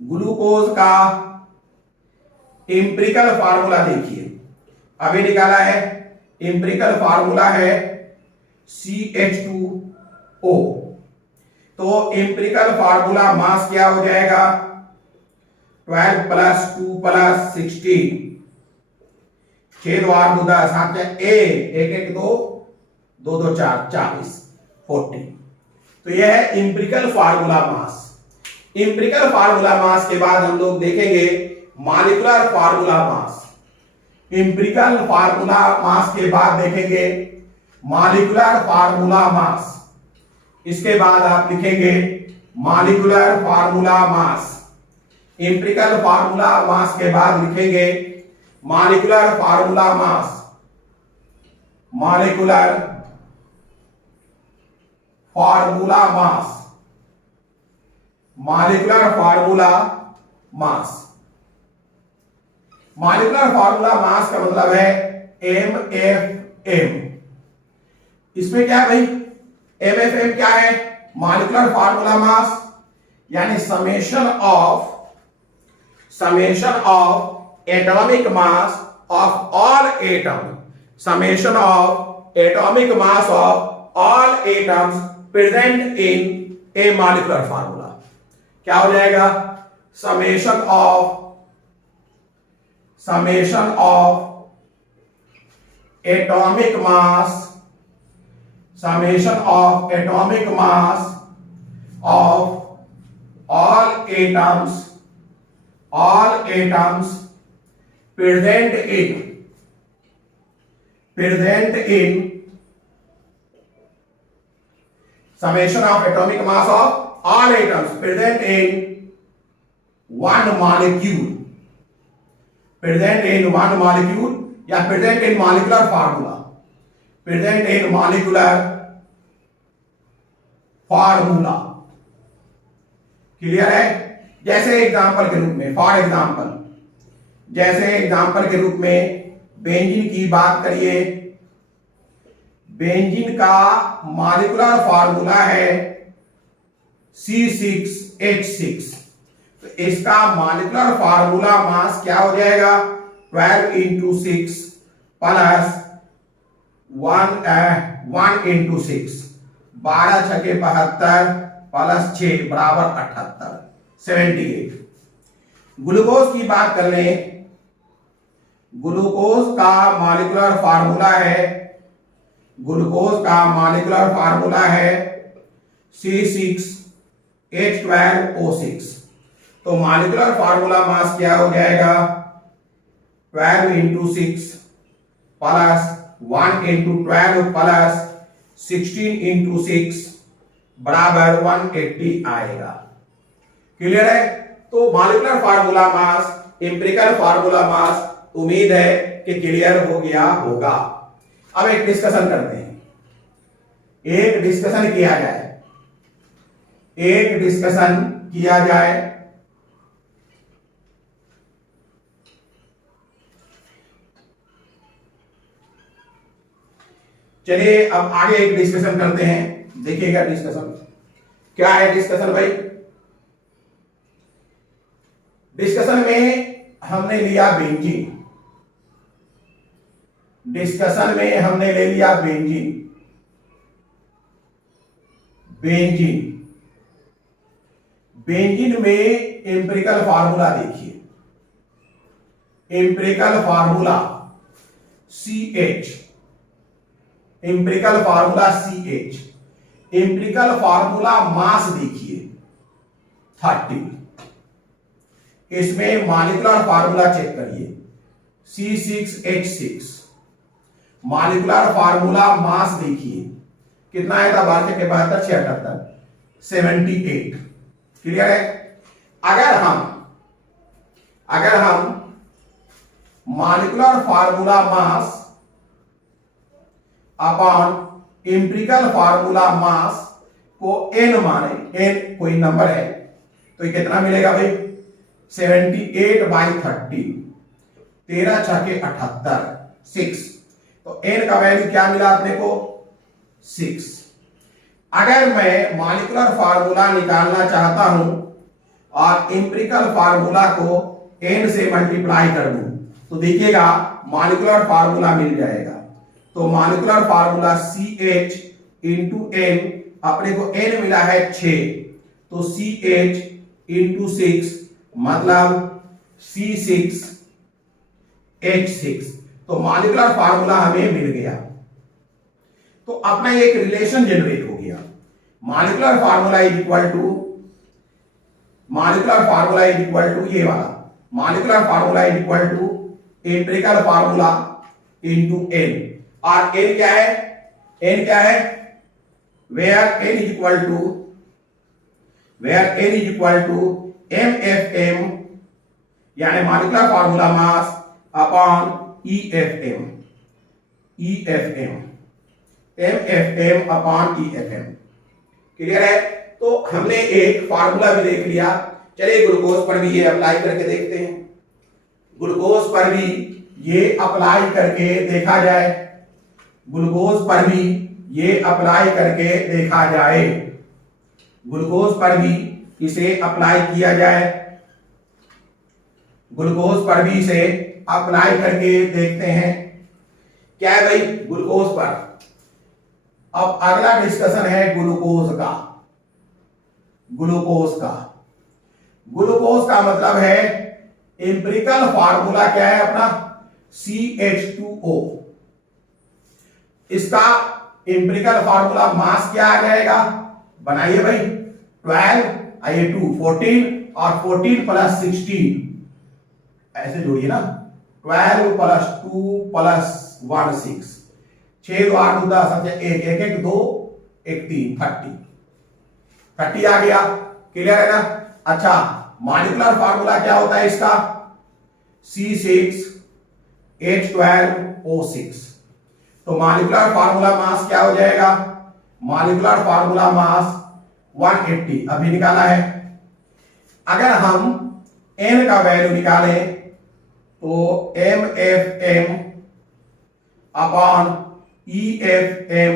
ग्लूकोज का एम्पिरिकल फार्मूला देखिए, अभी निकाला है। एम्पिरिकल फार्मूला है CH2O। तो एम्पिरिकल फार्मूला मास क्या हो जाएगा? 12 + 2 + 16, 6 2 8 2 10 7 1 1 2 2 2 4 40 40। तो यह है empirical formula mass. Empirical formula मास के बाद हम लोग देखेंगे molecular formula mass. Empirical formula मास के बाद देखेंगे मॉलिक्यूलर फार्मूला मास। इसके बाद आप लिखेंगे molecular formula mass. Empirical formula मास के बाद लिखेंगे मॉलिक्यूलर फार्मूला मास। मॉलिक्यूलर फार्मूला मास, मॉलिक्यूलर फार्मूला मास। मॉलिक्यूलर फार्मूला मास का मतलब है MFM। इसमें क्या है भाई? MFM क्या है? मॉलिक्यूलर फार्मूला मास यानी summation of atomic mass of all atom, summation of atomic mass of all atoms present in A molecular formula. क्या हो जाएगा? Summation of atomic mass, summation of atomic mass of all atoms present in summation of atomic mass of all atoms present in one molecule, present in one molecule या present in molecular formula, present in molecular formula. Clear है? जैसे example के रूप में, for example, जैसे example के रूप में बेंजीन की बात करिए। बेंजीन का मॉलिक्यूलर फार्मूला है C6H6, तो इसका मॉलिक्यूलर फार्मूला मास क्या हो जाएगा? 12 इंटू 6 प्लस 1 इंटू 6, 12 छके 72 प्लस 6 बराबर 78, 78। ग्लूकोज की बात कर लें। ग्लूकोज का मॉलिक्यूलर फार्मूला है, ग्लूकोज का मॉलिक्यूलर फार्मूला है C6H12O6, तो मॉलिक्यूलर फार्मूला मास क्या हो जाएगा? 12 into 6 plus 1 into 12 plus 16 into 6 बराबर 180 आएगा। क्लियर है? तो molecular formula mass, empirical formula मास, उम्मीद है कि क्लियर हो गया होगा। अब एक डिस्कशन करते हैं, एक डिस्कशन किया जाए, एक डिस्कशन किया जाए। चलिए अब आगे एक डिस्कशन करते हैं। देखिएगा डिस्कशन क्या है। डिस्कशन भाई, डिस्कशन में हमने लिया बेंजीन, डिस्कशन में हमने ले लिया बेंजीन, बेंजीन, बेंजीन में एम्पिरिकल फार्मूला देखिए। Empirical formula CH, empirical formula CH, empirical formula मास देखिए 30। इसमें मॉलिक्यूलर फार्मूला चेक करिए C6H6, मॉलिक्यूलर फार्मूला मास देखिए कितना है था? 12 के 72 76, 78। क्लियर है? अगर हम molecular formula mass upon empirical formula मास को n माने, n कोई नंबर है, तो ये कितना मिलेगा भाई? 78/30, 13 छके 78, 6। तो n का वैल्यू क्या मिला अपने को? 6। अगर मैं मॉलिक्यूलर फार्मूला निकालना चाहता हूं और एम्पिरिकल फार्मूला को n से मल्टीप्लाई कर दूं, तो देखिएगा मॉलिक्यूलर फार्मूला मिल जाएगा। तो molecular formula CH into n, अपने को n मिला है 6, तो CH इंटू 6 मतलब C6H6, तो मॉलिक्यूलर फार्मूला हमें मिल गया। तो अपना एक रिलेशन जनरेट हो गया। Molecular formula is equal to, molecular formula is equal to ये वाला, molecular formula is equal to empirical formula into n। और n क्या है? n क्या है? Where n is equal to, where n is equal to MFM, यानी molecular formula mass upon EFM, EFM, MFM upon EFM। Clear है? तो हमने एक फार्मूला भी देख लिया। चलिए ग्लूकोज पर भी ये अप्लाई करके देखते हैं, ग्लूकोज पर भी ये अप्लाई करके देखा जाए, ग्लूकोज पर भी ये अप्लाई करके देखा जाए, ग्लूकोज पर भी इसे अप्लाई किया जाए, ग्लूकोज पर भी इसे अप्लाई करके देखते हैं। क्या है भाई? ग्लूकोज पर। अब अगला डिस्कशन है ग्लूकोज का। ग्लूकोज का, ग्लूकोज का मतलब है एम्पिरिकल फार्मूला क्या है अपना? CH2O। इसका एम्पिरिकल फार्मूला मास क्या आ जाएगा? बनाइए भाई, 12 2 14 और 14 प्लस 16, ऐसे जोड़िए ना, 12 प्लस 2 प्लस 1 6, 6 2 8 2 10 1 1 1 2 1 3 30। 30 आ गया, क्लियर है ना। अच्छा, मॉलिक्यूलर फार्मूला क्या होता है इसका, C6H12O6। तो मॉलिक्यूलर फार्मूला मास क्या हो जाएगा, मॉलिक्यूलर फार्मूला मास 180 अभी निकाला है। अगर हम n का वैल्यू निकालें तो MFM अपॉन EFM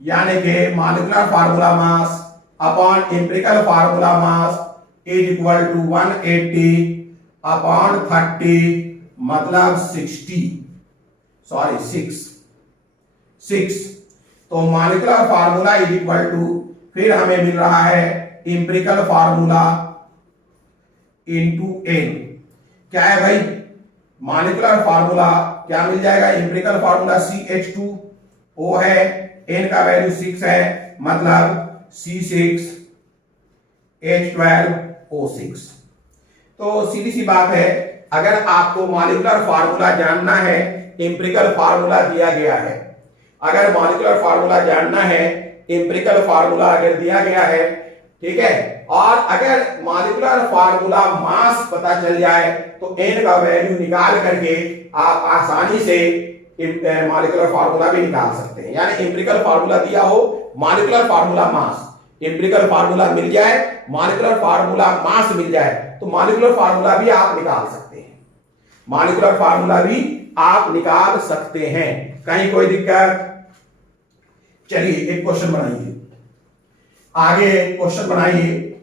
यानी कि molecular formula mass upon empirical formula mass is equal to 180 upon 30 मतलब 6। तो molecular formula is equal to, फिर हमें मिल रहा है एम्पिरिकल फार्मूला इनटू n। क्या है भाई, मॉलिक्यूलर फार्मूला क्या मिल जाएगा, एम्पिरिकल फार्मूला CH2O है, n का वैल्यू 6 है, मतलब C6H12O6। तो सीधी सी बात है, अगर आपको मॉलिक्यूलर फार्मूला जानना है, एम्पिरिकल फार्मूला दिया गया है, अगर मॉलिक्यूलर फार्मूला जानना है, एम्पिरिकल फार्मूला अगर दिया गया है, ठीक है, और अगर मॉलिक्यूलर फार्मूला मास पता चल जाए तो n का वैल्यू निकाल करके आप आसानी से मॉलिक्यूलर फार्मूला भी निकाल सकते हैं। यानी एम्पिरिकल फार्मूला दिया हो, molecular formula mass, empirical formula मिल जाए, मॉलिक्यूलर फार्मूला मास मिल जाए, तो मॉलिक्यूलर फार्मूला भी आप निकाल सकते हैं, मॉलिक्यूलर फार्मूला भी आप निकाल सकते हैं, कहीं कोई दिक्कत। चलिए एक क्वेश्चन बनाइए, आगे क्वेश्चन बनाइए,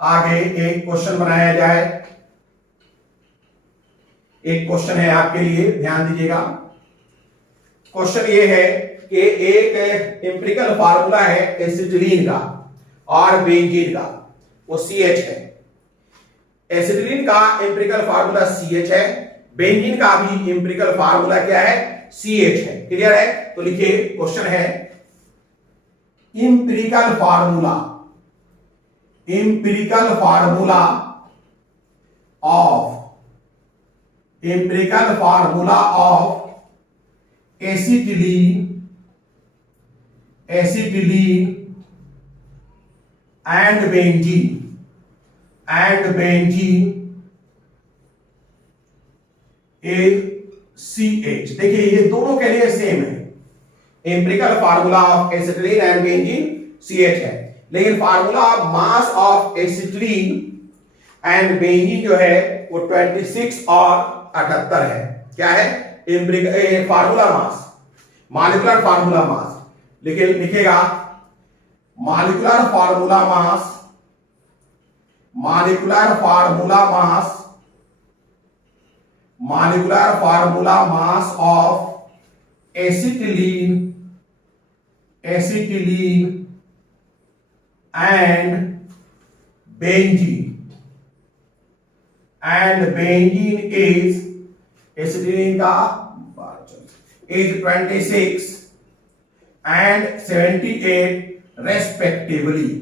आगे एक क्वेश्चन बनाया जाए। एक क्वेश्चन है आपके लिए, ध्यान दीजिएगा। क्वेश्चन ये है कि एक एम्पिरिकल फार्मूला है एसिटिलीन का और बेंजीन का, वो CH है। एसिटिलीन का एम्पिरिकल फार्मूला CH है, बेंजीन का भी एम्पिरिकल फार्मूला क्या है, CH है। क्लियर है, तो लिखिए क्वेश्चन है empirical formula of acetylene and benzene CH। देखिए ये दोनों के लिए सेम है, empirical formula of acetylene and benzene CH है, लेकिन formula of mass of acetylene and benzene जो है वो 26 और 78 है। क्या है, एम्पिरिकल फार्मूला मास, मॉलिक्यूलर फार्मूला मास, लेकिन लिखेगा molecular formula mass of acetylene and benzene is, acetylene का इज 26 एंड 78 रेस्पेक्टिवली,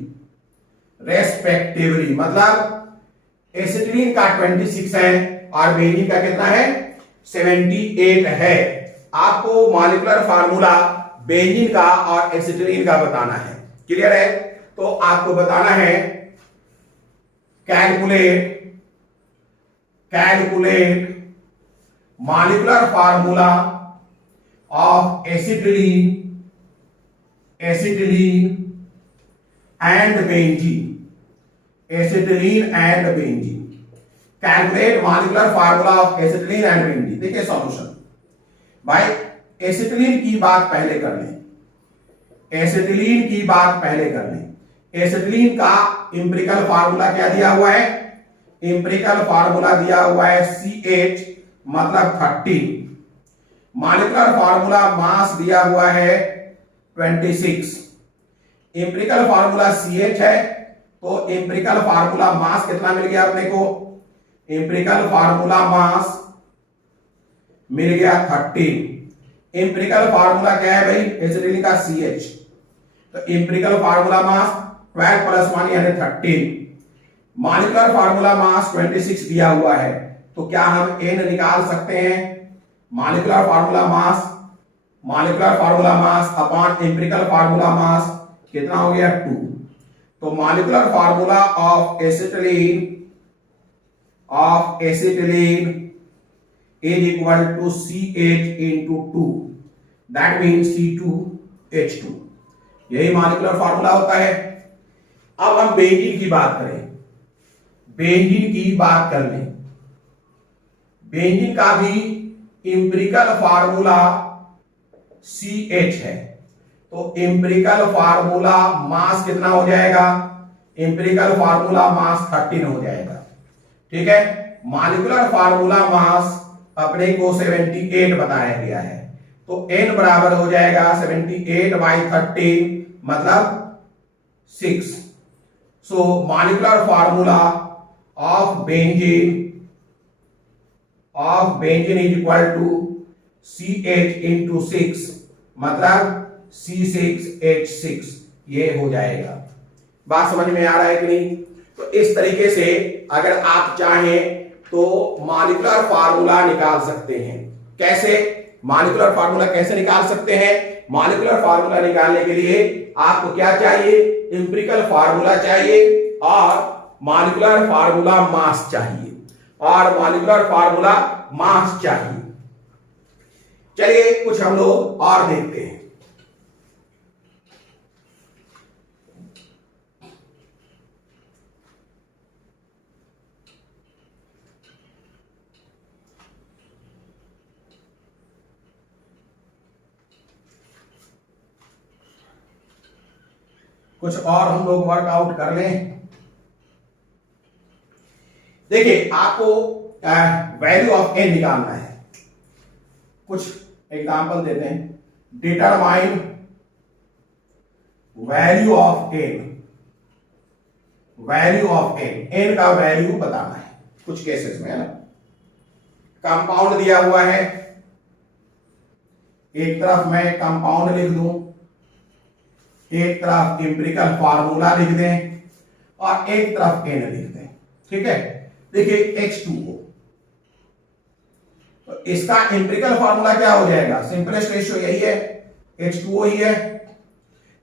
मतलब एसिटिलीन का 26 है और बेंजीन का कितना है, 78 है। आपको मॉलिक्यूलर फार्मूला बेंजीन का और एसिटिलीन का बताना है। क्लियर है, तो आपको बताना है calculate molecular formula of acetylene and benzene, calculate molecular formula of acetylene and benzene. देखिए सॉल्यूशन, भाई एसिटिलीन की बात पहले कर लें, एसिटिलीन का एम्पिरिकल फार्मूला क्या दिया हुआ है, एम्पिरिकल फार्मूला दिया हुआ है CH मतलब 13, मॉलिक्यूलर फार्मूला मास दिया हुआ है 26, एम्पिरिकल फार्मूला CH है, तो एम्पिरिकल फार्मूला मास कितना मिल गया अपने को, एम्पिरिकल फार्मूला मास मिल गया 13। एम्पिरिकल फार्मूला क्या है भाई, एसिटिलीन का CH, तो एम्पिरिकल फार्मूला मास 12 + 1 यानी 13, मॉलिक्यूलर फार्मूला मास 26 दिया हुआ है, तो क्या हम n निकाल सकते हैं, molecular formula mass upon empirical formula mass कितना हो गया 2। तो molecular formula of acetylene is equal to CH into 2, that means C2H2। यही मॉलिक्यूलर फार्मूला होता है। अब हम बेंजीन की बात करें, बेंजीन की बात कर लें। बेंजीन का भी इंपेरिकल फार्मूला CH है, तो इंपेरिकल फार्मूला मास कितना हो जाएगा? इंपेरिकल फार्मूला मास 13 हो जाएगा। ठीक है, मॉलिक्यूलर फार्मूला मास अपने को 78 बताया गया है, तो n बराबर हो जाएगा 78 बाई 13 मतलब 6। So molecular formula of benzene is equal to CH into 6 मतलब C6H6, ये हो जाएगा। बात समझ में आ रहा है कि नहीं? तो इस तरीके से अगर आप चाहें तो मॉलिक्यूलर फार्मूला निकाल सकते हैं। कैसे मॉलिक्यूलर फार्मूला कैसे निकाल सकते हैं? मॉलिक्यूलर फार्मूला निकालने के लिए आपको क्या चाहिए? इंपेरिकल फार्मूला चाहिए और मॉलिक्यूलर फार्मूला मास चाहिए, और मॉलिक्यूलर फार्मूला मास चाहिए। चलिए कुछ हम लोग और देखते हैं। कुछ और हम लोग वर्कआउट कर लें। देखिए, आपको वैल्यू ऑफ n निकालना है। कुछ एग्जांपल देते हैं। Determine value of n, value of n का वैल्यू बताना है कुछ केसेस में, है ना। कंपाउंड दिया हुआ है, एक तरफ मैं कंपाउंड लिख दूं, एक तरफ इंपेरिकल फार्मूला लिख दें और एक तरफ n लिख दें। ठीक है, देखिए H2O, तो इसका इंपेरिकल फार्मूला क्या हो जाएगा? सिंपलेस्ट रेशियो यही है, H2O ही है।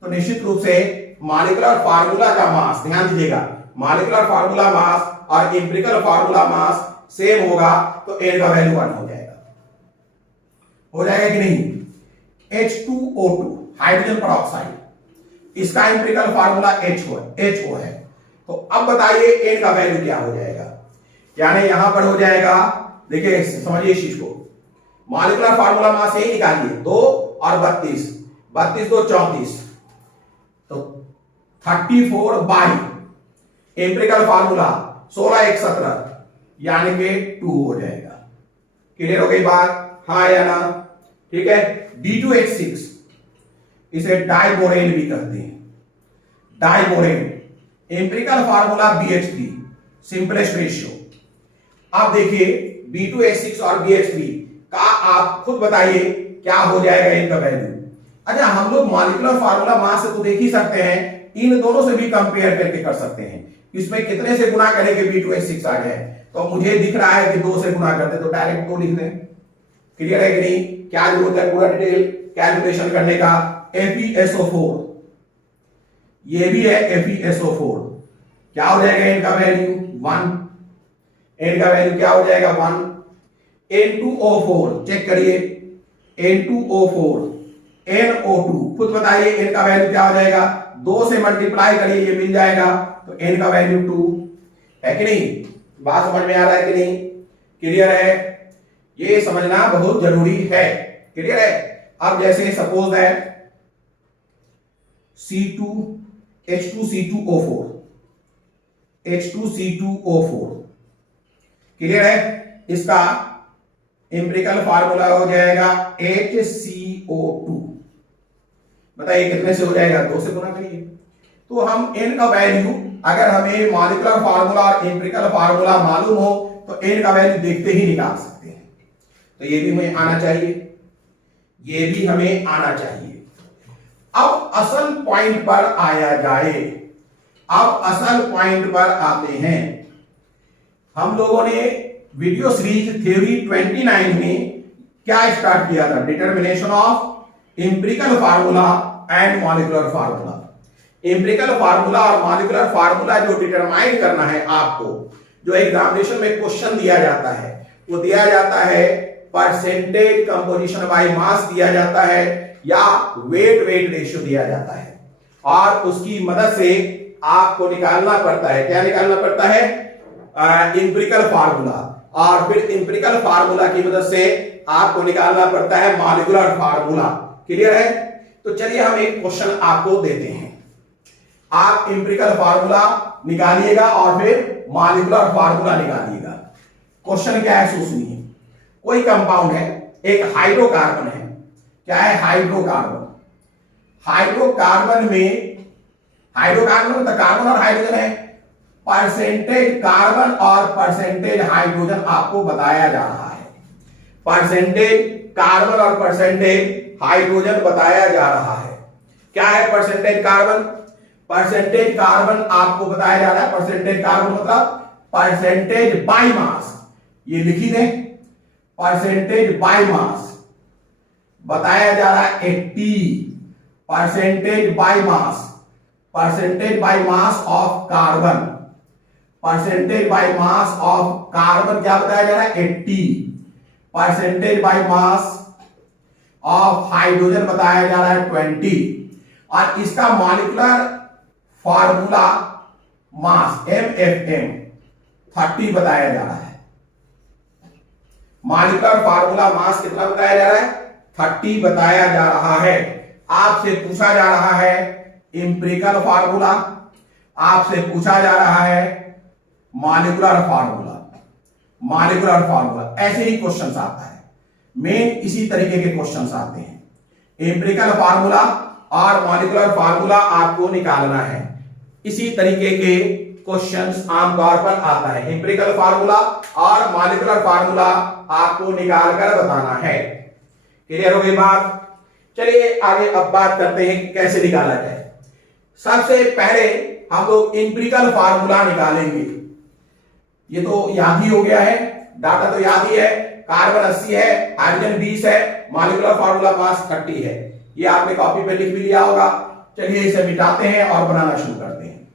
तो निश्चित रूप से मॉलिक्यूलर फार्मूला का मास, ध्यान दीजिएगा, मॉलिक्यूलर फार्मूला मास और इंपेरिकल फार्मूला मास सेम होगा, तो n का वैल्यू 1 हो जाएगा। हो जाएगा कि नहीं? H2O2 हाइड्रोजन परऑक्साइड, इसका इंपेरिकल फार्मूला HO है। तो अब बताइए n का वैल्यू क्या हो जाएगा? यानी यहां पर हो जाएगा, देखिए समझिए इस चीज को, मॉलिक्यूलर फार्मूला मास यही निकालिए, 2 और 32, 32 2 34, तो 34 बाई इंपेरिकल फार्मूला 16 1 17, यानी कि 2 हो जाएगा। क्लियर हो गई बात? हाँ या ना? ठीक है। B2H6 इसे डाइबोरेन भी कहते हैं, diborane. Empirical formula BH3, simplest ratio. अब देखिए B2H6 और BH3 का आप खुद बताइए क्या हो जाएगा इनका वैल्यू। अच्छा, हम लोग मॉलिक्यूलर फार्मूला मास से तो देख ही सकते हैं, इन दोनों से भी कंपेयर करके कर सकते हैं। इसमें कितने से गुना करेंगे B2H6 आ जाए, तो मुझे दिख रहा है कि 2 से गुना करते, तो डायरेक्ट 2 लिख दें। क्लियर है कि नहीं? क्या जरूरत है पूरा डिटेल कैलकुलेशन करने का? FeSO4, ये भी है FeSO4, क्या हो जाएगा इनका वैल्यू? 1। इनका वैल्यू क्या हो जाएगा? 1। N2O4 चेक करिए, N2O4, NO2 खुद बताइए इनका वैल्यू क्या हो जाएगा? 2 से मल्टीप्लाई करिए, ये मिल जाएगा, तो n का वैल्यू 2 है कि नहीं? बात समझ में आ रहा है कि नहीं? क्लियर है? ये समझना बहुत जरूरी है। क्लियर है? अब जैसे suppose that H2C2O4, H2C2O4, clear है? इसका इंपेरिकल फार्मूला हो जाएगा HCO2। बताइए कितने से हो जाएगा? 2 से गुना करिए। तो हम n का वैल्यू, अगर हमें मॉलिक्यूलर फार्मूला और इंपेरिकल फार्मूला मालूम हो तो n का वैल्यू देखते ही निकाल सकते हैं। तो ये भी हमें आना चाहिए, ये भी हमें आना चाहिए। अब असल पॉइंट पर आया जाए, अब असल पॉइंट पर आते हैं। हम लोगों ने वीडियो सीरीज थ्योरी 29 में क्या स्टार्ट किया था? Determination of empirical formula and molecular formula. Empirical formula और मॉलिक्यूलर फार्मूला जो डिटरमाइन करना है आपको, जो एग्जामिनेशन में क्वेश्चन दिया जाता है, वो दिया जाता है परसेंटेज कंपोजिशन बाय मास दिया जाता है या वेट रेशियो दिया जाता है, और उसकी मदद से आपको निकालना पड़ता है, क्या निकालना पड़ता है, एम्पिरिकल फार्मूला, और फिर एम्पिरिकल फार्मूला की मदद से आपको निकालना पड़ता है मॉलिक्यूलर फार्मूला। क्लियर है? तो चलिए हम एक क्वेश्चन आपको देते हैं, आप एम्पिरिकल फार्मूला निकालिएगा और फिर मॉलिक्यूलर फार्मूला निकालिएगा। क्वेश्चन क्या है सुनिए। कोई कंपाउंड है, एक हाइड्रोकार्बन है। क्या है? हाइड्रोकार्बन। हाइड्रोकार्बन में तो कार्बन और हाइड्रोजन है, परसेंटेज कार्बन और परसेंटेज हाइड्रोजन आपको बताया जा रहा है। परसेंटेज कार्बन और परसेंटेज हाइड्रोजन बताया जा रहा है। क्या है परसेंटेज कार्बन? परसेंटेज कार्बन आपको बताया जा रहा है। परसेंटेज कार्बन मतलब परसेंटेज बाय मास, ये लिखी दें, परसेंटेज बाय मास बताया जा रहा है 80, percentage by mass, percentage by mass of carbon, percentage by mass of carbon क्या बताया जा रहा है 80, percentage by mass of hydrogen बताया जा रहा है 20, और इसका मॉलिक्यूलर फार्मूला मास MFM 30 बताया जा रहा है। मॉलिक्यूलर फार्मूला मास कितना बताया जा रहा है? 30 बताया जा रहा है। आपसे पूछा जा रहा है एम्पिरिकल फार्मूला, आपसे पूछा जा रहा है मॉलिक्यूलर फार्मूला। मॉलिक्यूलर फार्मूला ऐसे ही क्वेश्चंस आता है, मेन इसी तरीके के क्वेश्चंस आते हैं। एम्पिरिकल फार्मूला और मॉलिक्यूलर फार्मूला आपको निकालना है, इसी तरीके के क्वेश्चंस आमतौर पर आता है। एम्पिरिकल फार्मूला और मॉलिक्यूलर फार्मूला आपको निकाल कर बताना है। क्लियर हो गई बात? चलिए आगे अब बात करते हैं कि कैसे निकाला जाए। सबसे पहले हम लोग एम्पिरिकल फार्मूला निकालेंगे। ये तो याद ही हो गया है, डाटा तो याद ही है। कार्बन 80 है, हाइड्रोजन 20 है, मॉलिक्यूलर फार्मूला मास 30 है। ये आपने कॉपी पे लिख भी लिया होगा। चलिए इसे मिटाते हैं और बनाना शुरू करते हैं।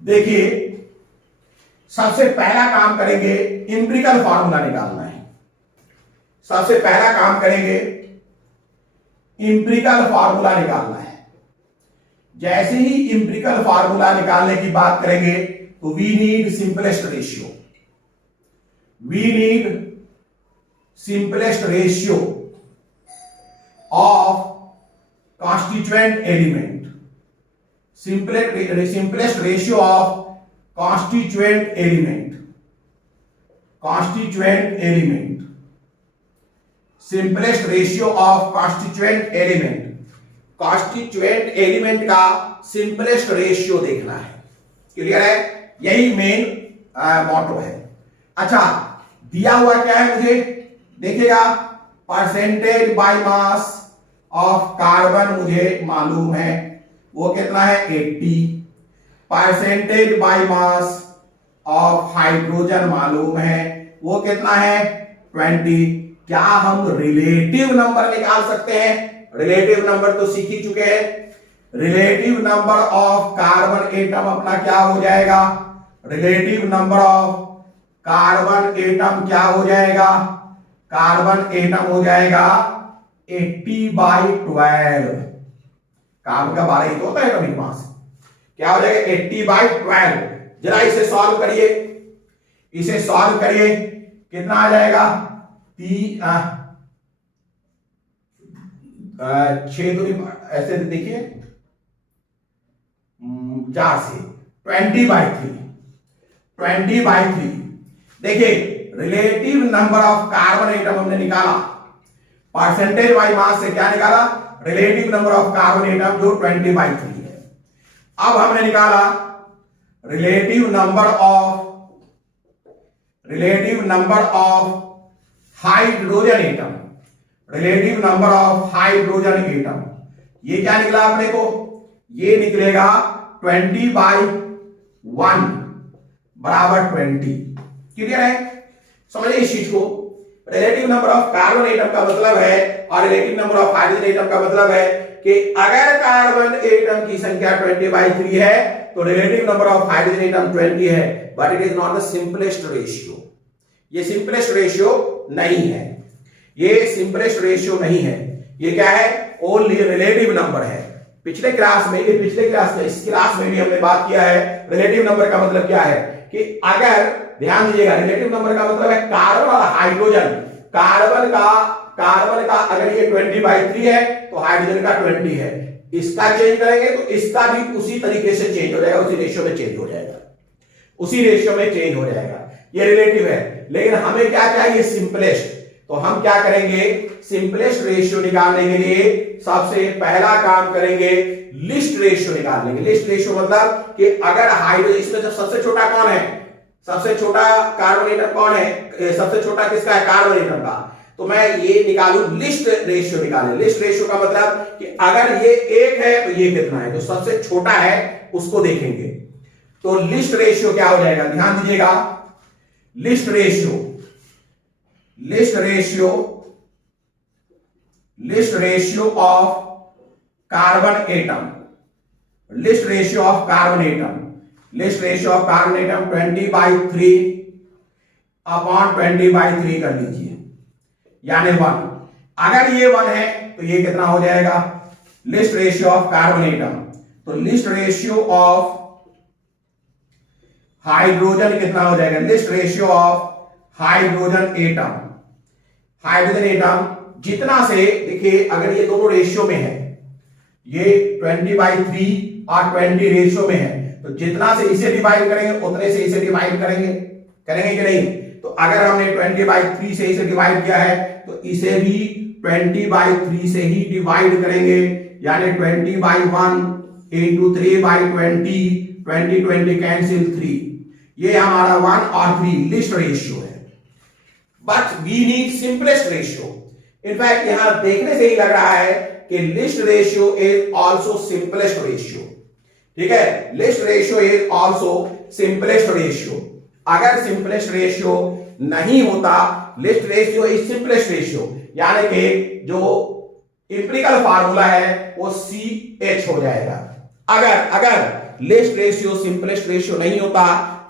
देखिए सबसे पहला काम करेंगे, एम्पिरिकल फार्मूला निकालना है। सबसे पहला काम करेंगे, एम्पिरिकल फार्मूला निकालना है। जैसे ही एम्पिरिकल फार्मूला निकालने की बात करेंगे तो we need simplest ratio, we need simplest ratio of constituent element, simplest ratio of constituent element, simplest ratio of constituent element का simplest ratio देखना है। क्लियर है? यही मेन मोटो है। अच्छा, दिया हुआ क्या है मुझे? देखिएगा, percentage by mass of carbon मुझे मालूम है, वो कितना है 80, percentage by mass of hydrogen मालूम है, वो कितना है 20। क्या हम रिलेटिव नंबर निकाल सकते हैं? रिलेटिव नंबर तो सीख ही चुके हैं। Relative number of carbon atom अपना क्या हो जाएगा? Relative number of carbon atom क्या हो जाएगा? कार्बन एटम हो जाएगा 80/12। कार्बन का 12 ही तो होता है एटॉमिक मास। क्या हो जाएगा? 80/12। जरा इसे सॉल्व करिए, इसे सॉल्व करिए, कितना आ जाएगा? 6 दूनी ऐसे देखिए 4 से 20/3। 20/3। देखिए relative number of carbon atom हमने निकाला, परसेंटेज बाय मास से क्या निकाला? Relative number of carbon atom जो 20/3 है। अब हमने निकाला relative number of hydrogen atom, relative number of hydrogen atom. ये क्या निकला अपने को? ये निकलेगा 20/1 बराबर 20। क्लियर है? समझिए इस चीज को। Relative number of carbon atom का मतलब है और relative number of hydrogen atom का मतलब है कि अगर कार्बन एटम की संख्या 20/3 है तो relative number of hydrogen atom 20 है, but it is not the simplest ratio. ये सिंपलेस्ट रेशियो नहीं है, ये सिंपलेस्ट रेशियो नहीं है, ये क्या है, ओनली रिलेटिव नंबर है। पिछले क्लास में इस क्लास में भी हमने बात किया है रिलेटिव नंबर का मतलब क्या है कि अगर ध्यान दीजिएगा, रिलेटिव नंबर का मतलब है कार्बन और हाइड्रोजन, कार्बन का अगर ये 20/3 है तो हाइड्रोजन का 20 है, इसका चेंज करेंगे तो इसका भी उसी तरीके से चेंज हो जाएगा, उसी रेशियो में चेंज हो जाएगा, उसी रेशियो में चेंज हो जाएगा। ये रिलेटिव है, लेकिन हमें क्या चाहिए, सिंपलेस्ट। तो हम क्या करेंगे, सिंपलेस्ट रेशियो निकालने के लिए सबसे पहला काम करेंगे लिस्ट रेशियो निकालने के। लिस्ट रेशियो मतलब कि अगर हाइड्रोजन, इसमें जो सबसे छोटा कौन है, सबसे छोटा कार्बन एटम कौन है, सबसे छोटा किसका है, कार्बन एटम का। तो मैं ये निकालूं लिस्ट रेशियो निकालें। लिस्ट रेशियो का मतलब कि अगर ये 1 है तो ये कितना है, जो सबसे छोटा है उसको देखेंगे। तो लिस्ट रेशियो क्या हो जाएगा, ध्यान दीजिएगा, list ratio of carbon atom, list ratio of carbon atom 20/3 upon 20/3 कर लीजिए, यानी 1। अगर ये 1 है तो ये कितना हो जाएगा, list ratio of carbon atom. तो लिस्ट रेशियो ऑफ हाइड्रोजन कितना हो जाएगा, list ratio of hydrogen atom जितना से, देखिए अगर ये दोनों रेशियो में है, ये 20/3 और 20 रेशियो में है, तो जितना से इसे डिवाइड करेंगे उतने से इसे डिवाइड करेंगे कि नहीं। तो अगर हमने 20/3 से इसे डिवाइड किया है तो इसे भी 20/3 से ही डिवाइड करेंगे, यानी 20/1 into 3/20, 20 कैंसिल 3, ये हमारा 1 और 3 लिस्ट रेशियो है। But we need simplest ratio. In fact यहां देखने से ही लग रहा है कि least ratio is also simplest ratio. ठीक है, least ratio is also simplest ratio. अगर सिंपलेस्ट रेशियो नहीं होता, least ratio is simplest ratio, यानी कि जो इंपेरिकल फार्मूला है वो CH हो जाएगा। अगर लिस्ट रेशियो सिंपलेस्ट रेशियो नहीं होता,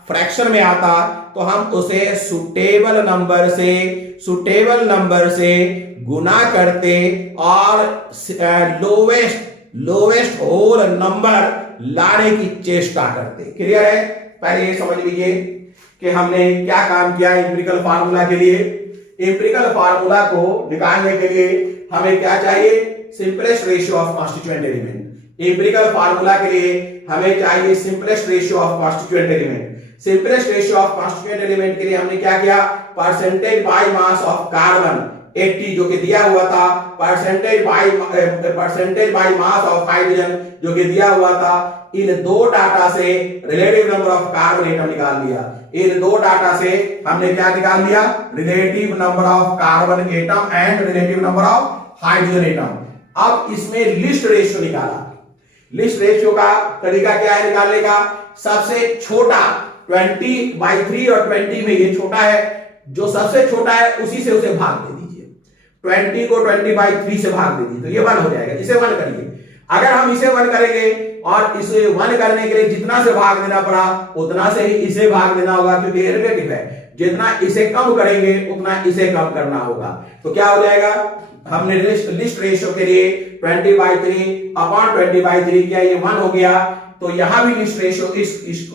फ्रैक्शन में आता, तो हम उसे सुटेबल नंबर से गुना करते और लोवेस्ट होल नंबर लाने की चेष्टा करते। क्लियर है? पहले ये समझ लीजिए कि हमने क्या काम किया इंपेरिकल फार्मूला के लिए। इंपेरिकल फार्मूला को निकालने के लिए हमें क्या चाहिए, simplest ratio of constituent element. Empirical formula के लिए हमें चाहिए simplest ratio of constituent element. Simplest ratio of constituent element के लिए हमने क्या किया, percentage by mass of carbon 80 जो कि दिया हुआ था, percentage by mass of hydrogen जो कि दिया हुआ था, इन दो डाटा से relative number of carbon atom निकाल लिया। इन दो डाटा से हमने क्या निकाल लिया, relative number of carbon atom and relative number of hydrogen atom. अब इसमें लिस्ट रेशियो निकाला। लिस्ट रेशियो का तरीका क्या है निकालने का, सबसे छोटा 20/3 और 20 में ये छोटा है, जो सबसे छोटा है उसी से उसे भाग दे दीजिए। 20 को 20/3 से भाग दे दीजिए तो ये 1 हो जाएगा। इसे 1 करिए। अगर हम इसे 1 करेंगे और इसे 1 करने के लिए जितना से भाग देना पड़ा उतना से ही इसे भाग देना होगा, क्योंकि ये रिलेटिव है। जितना इसे कम करेंगे उतना इसे कम करना होगा। तो क्या हो जाएगा, हमने लिस्ट रेशियो के लिए 20/3 अपॉन 20/3 किया, ये 1 हो गया। तो यहां भी लिस्ट रेशियो,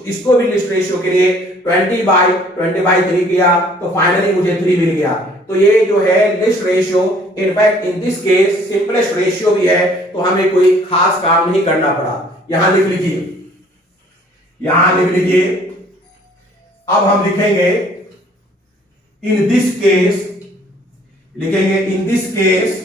इसको भी लिस्ट रेशियो के लिए 20/3 किया, तो फाइनली मुझे 3 मिल गया। तो ये जो है least ratio, in fact in this case simplest ratio भी है, तो हमें कोई खास काम नहीं करना पड़ा। यहां लिख लीजिए। अब हम लिखेंगे इन दिस केस, लिखेगा in this case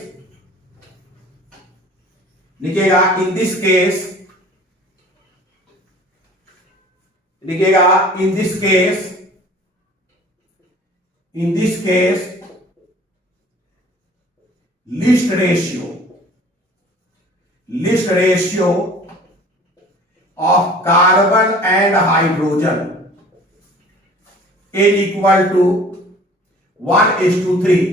list ratio of carbon and hydrogen is equal to 1:3.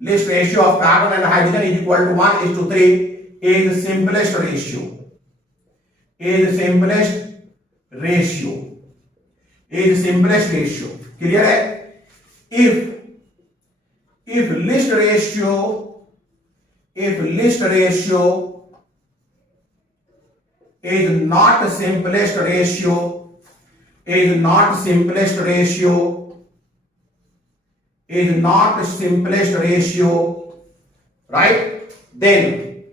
List ratio of carbon and hydrogen is equal to 1:3. is simplest ratio, is simplest ratio, is simplest ratio. Clear है? if list ratio is not simplest ratio, is not simplest ratio, is not simplest ratio, right? Then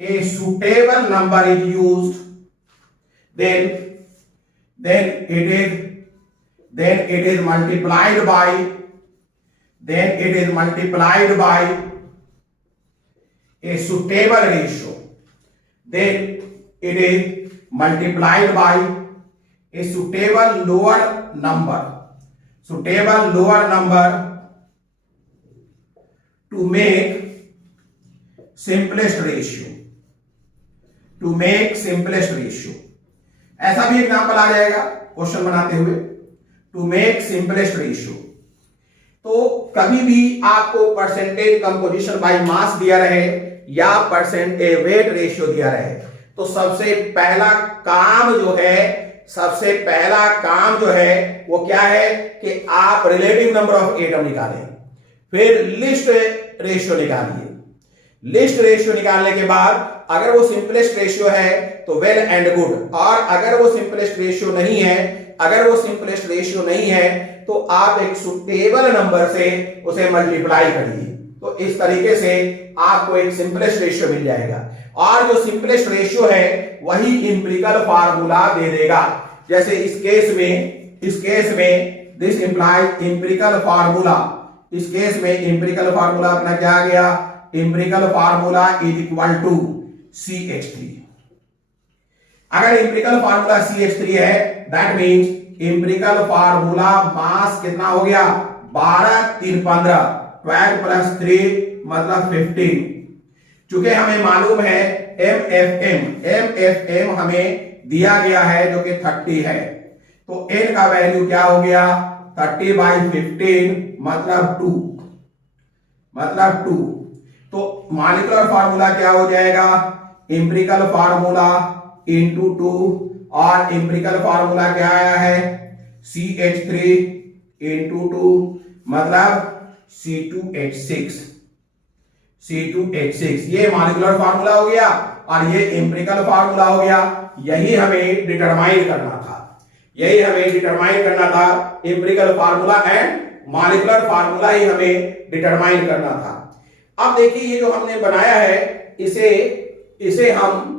a suitable number is used, then it is multiplied by, then it is multiplied by a suitable ratio, then it is multiplied by a suitable lower number, suitable lower number to make simplest ratio, to make simplest ratio. ऐसा भी example आ जाएगा question बनाते हुए, to make simplest ratio. तो कभी भी आपको percentage composition by mass दिया रहे या परसेंटेज वेट रेशियो दिया रहे, तो सबसे पहला काम जो है वो क्या है कि आप रिलेटिव नंबर ऑफ एटम निकालें, फिर लिस्ट रेशियो निकालिए। लिस्ट रेशियो निकालने के बाद अगर वो सिंपलेस्ट रेशियो है तो वेल एंड गुड, और अगर वो सिंपलेस्ट रेशियो नहीं है तो आप एक सुटेबल नंबर से उसे मल्टीप्लाई करिए। तो इस तरीके से आपको एक सिंपलेस्ट रेशियो मिल जाएगा, और जो सिंपलेस्ट रेशियो है वही इंपिरिकल फार्मूला दे देगा। जैसे इस केस में दिस इंप्लाइज इंपिरिकल फार्मूला, इस केस में इंपिरिकल फार्मूला अपना क्या आ गया, empirical formula is equal to CH3। अगर इंपिरिकल फार्मूला CH3 है, that means empirical formula mass कितना हो गया, 12 3 15, 12 प्लस 3 मतलब 15। चूंकि हमें मालूम है MFM हमें दिया गया है जो कि 30 है, तो n का वैल्यू क्या हो गया, 30/15 मतलब 2। तो मॉलिक्यूलर फार्मूला क्या हो जाएगा, इंपिरिकल फार्मूला इंटू 2, और इंपिरिकल फार्मूला क्या आया है, CH3 इंटू 2 मतलब C2H6। ये मॉलिक्यूलर फार्मूला हो गया और ये इंपिरिकल फार्मूला हो गया। यही हमें डिटरमाइन करना था, empirical formula and molecular formula ही हमें डिटरमाइन करना था। अब देखिए ये जो हमने बनाया है इसे हम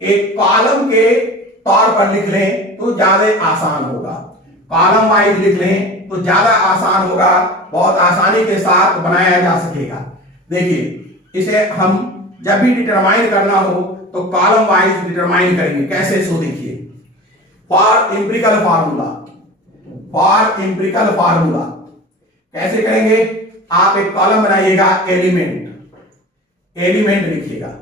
एक कॉलम के तौर पर लिख लें तो ज्यादा आसान होगा, कॉलम वाइज लिख लें तो ज्यादा आसान होगा, बहुत आसानी के साथ बनाया जा सकेगा। देखिए इसे हम जब भी डिटरमाइन करना हो तो कॉलम वाइज डिटरमाइन करेंगे। कैसे, सो देखिए, फॉर इंपिरिकल फार्मूला कैसे करेंगे, आप एक कॉलम बनाइएगा, एलिमेंट लिखिएगा,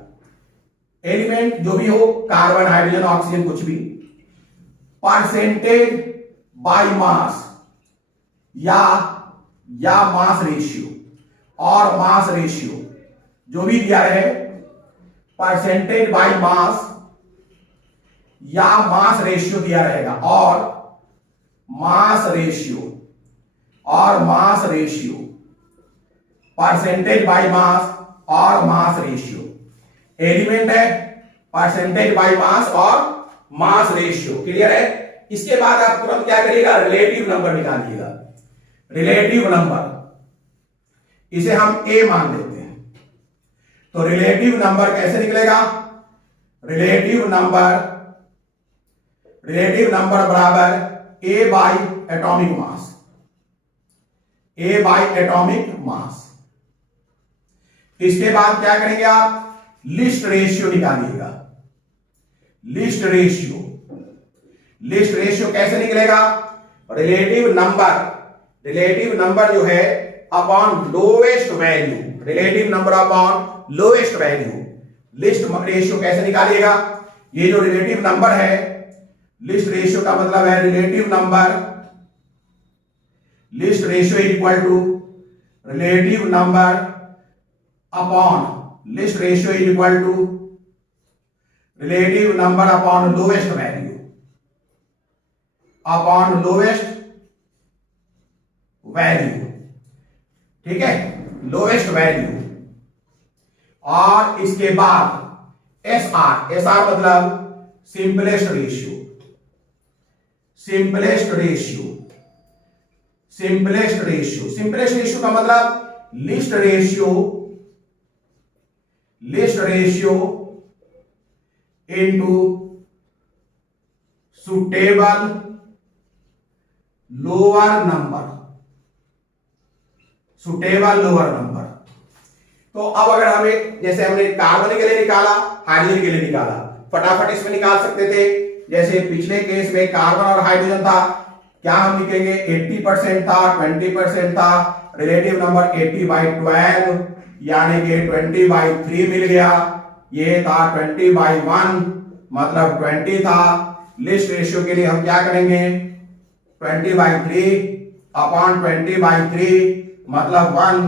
एलिमेंट जो भी हो, कार्बन हाइड्रोजन ऑक्सीजन कुछ भी, परसेंटेज बाय मास या मास रेशियो, और मास रेशियो जो भी दिया रहे, परसेंटेज बाय मास या मास रेशियो दिया रहेगा, और मास रेशियो, परसेंटेज बाय मास और मास रेशियो। एलिमेंट है, परसेंटेज बाय मास और मास रेशियो, क्लियर है। इसके बाद आप तुरंत क्या करिएगा, रिलेटिव नंबर निकालिएगा। रिलेटिव नंबर इसे हम A मान लेते हैं, तो रिलेटिव नंबर कैसे निकलेगा, रिलेटिव नंबर बराबर A बाई एटॉमिक मास। इसके बाद क्या करेंगे आप, लिस्ट रेशियो निकालिएगा। लिस्ट रेशियो कैसे निकलेगा, रिलेटिव नंबर जो है upon lowest value, relative number upon lowest value. Least ratio कैसे निकालिएगा, ये जो रिलेटिव नंबर है, लिस्ट रेशियो का मतलब है relative number, least ratio is equal to relative number upon least ratio is equal to relative number upon lowest value, upon lowest value, ठीक है, लोवेस्ट वैल्यू। और इसके बाद एस आर मतलब simplest ratio, simplest ratio, simplest ratio, simplest ratio का मतलब list ratio, list ratio into suitable lower number, suitable lower number. तो अब अगर हमें, जैसे हमने कार्बन के लिए निकाला, हाइड्रोजन के लिए निकाला, फटाफट इसमें निकाल सकते थे। जैसे पिछले केस में कार्बन और हाइड्रोजन था, क्या हम लिखेंगे 80% था, 20% था, रिलेटिव नंबर 80/12 यानी कि 20/3 मिल गया। ये था 20/1 मतलब 20 था। लिस्ट रेशियो के लिए हम क्या करेंगे 20/3 अपॉन 20/3 मतलब 1,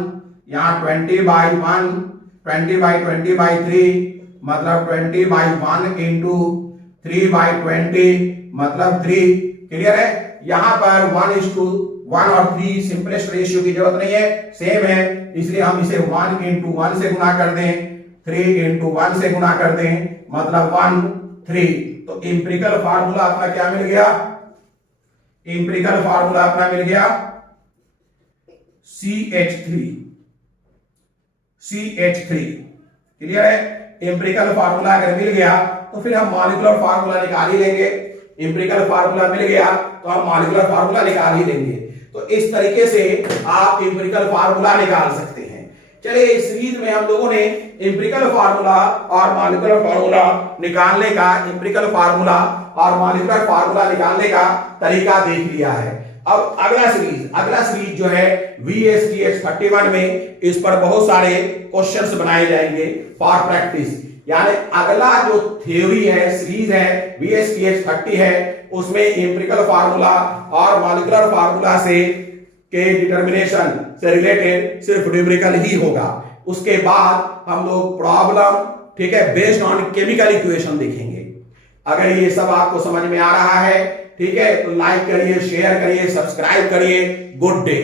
यहां 20/1 20/20/3 मतलब 20/1 इंटू 3/20 मतलब 3। क्लियर है? यहां पर 1:1 और 3 सिंपलेस्ट रेशियो की जरूरत नहीं है, सेम है, इसलिए हम इसे 1 इंटू 1 से गुणा कर दें, 3 इंटू 1 से गुणा कर दें मतलब 1 3। तो इंपेरिकल फार्मूला अपना क्या मिल गया, इंपेरिकल फार्मूला अपना मिल गया CH3। क्लियर है? इंपेरिकल फार्मूला अगर मिल गया तो फिर हम मॉलिक्यूलर फार्मूला निकाल ही लेंगे। इंपेरिकल फार्मूला मिल गया तो हम मॉलिक्यूलर फार्मूला निकाल ही लेंगे। तो इस तरीके से आप इंपेरिकल फार्मूला निकाल सकते हैं। चलिए, इस सीरीज में हम लोगों ने इंपेरिकल फार्मूला और मॉलिक्यूलर फार्मूला निकालने का, इंपेरिकल फार्मूला और मॉलिक्यूलर फार्मूला निकालने का तरीका देख लिया है। अब अगला सीरीज जो है VSTH 31 में इस पर बहुत सारे क्वेश्चंस बनाए जाएंगे फॉर प्रैक्टिस। यानी अगला जो थ्योरी है, सीरीज है VSTH 30 है, उसमें इंपेरिकल फार्मूला और मॉलिक्यूलर फार्मूला से के डिटर्मिनेशन से रिलेटेड सिर्फ न्यूमेरिकल ही होगा। उसके बाद हम लोग प्रॉब्लम, ठीक है, बेस्ड ऑन केमिकल इक्वेशन देखेंगे। अगर ये सब आपको समझ में आ रहा है, ठीक है, तो लाइक करिए, शेयर करिए, सब्सक्राइब करिए। Good day.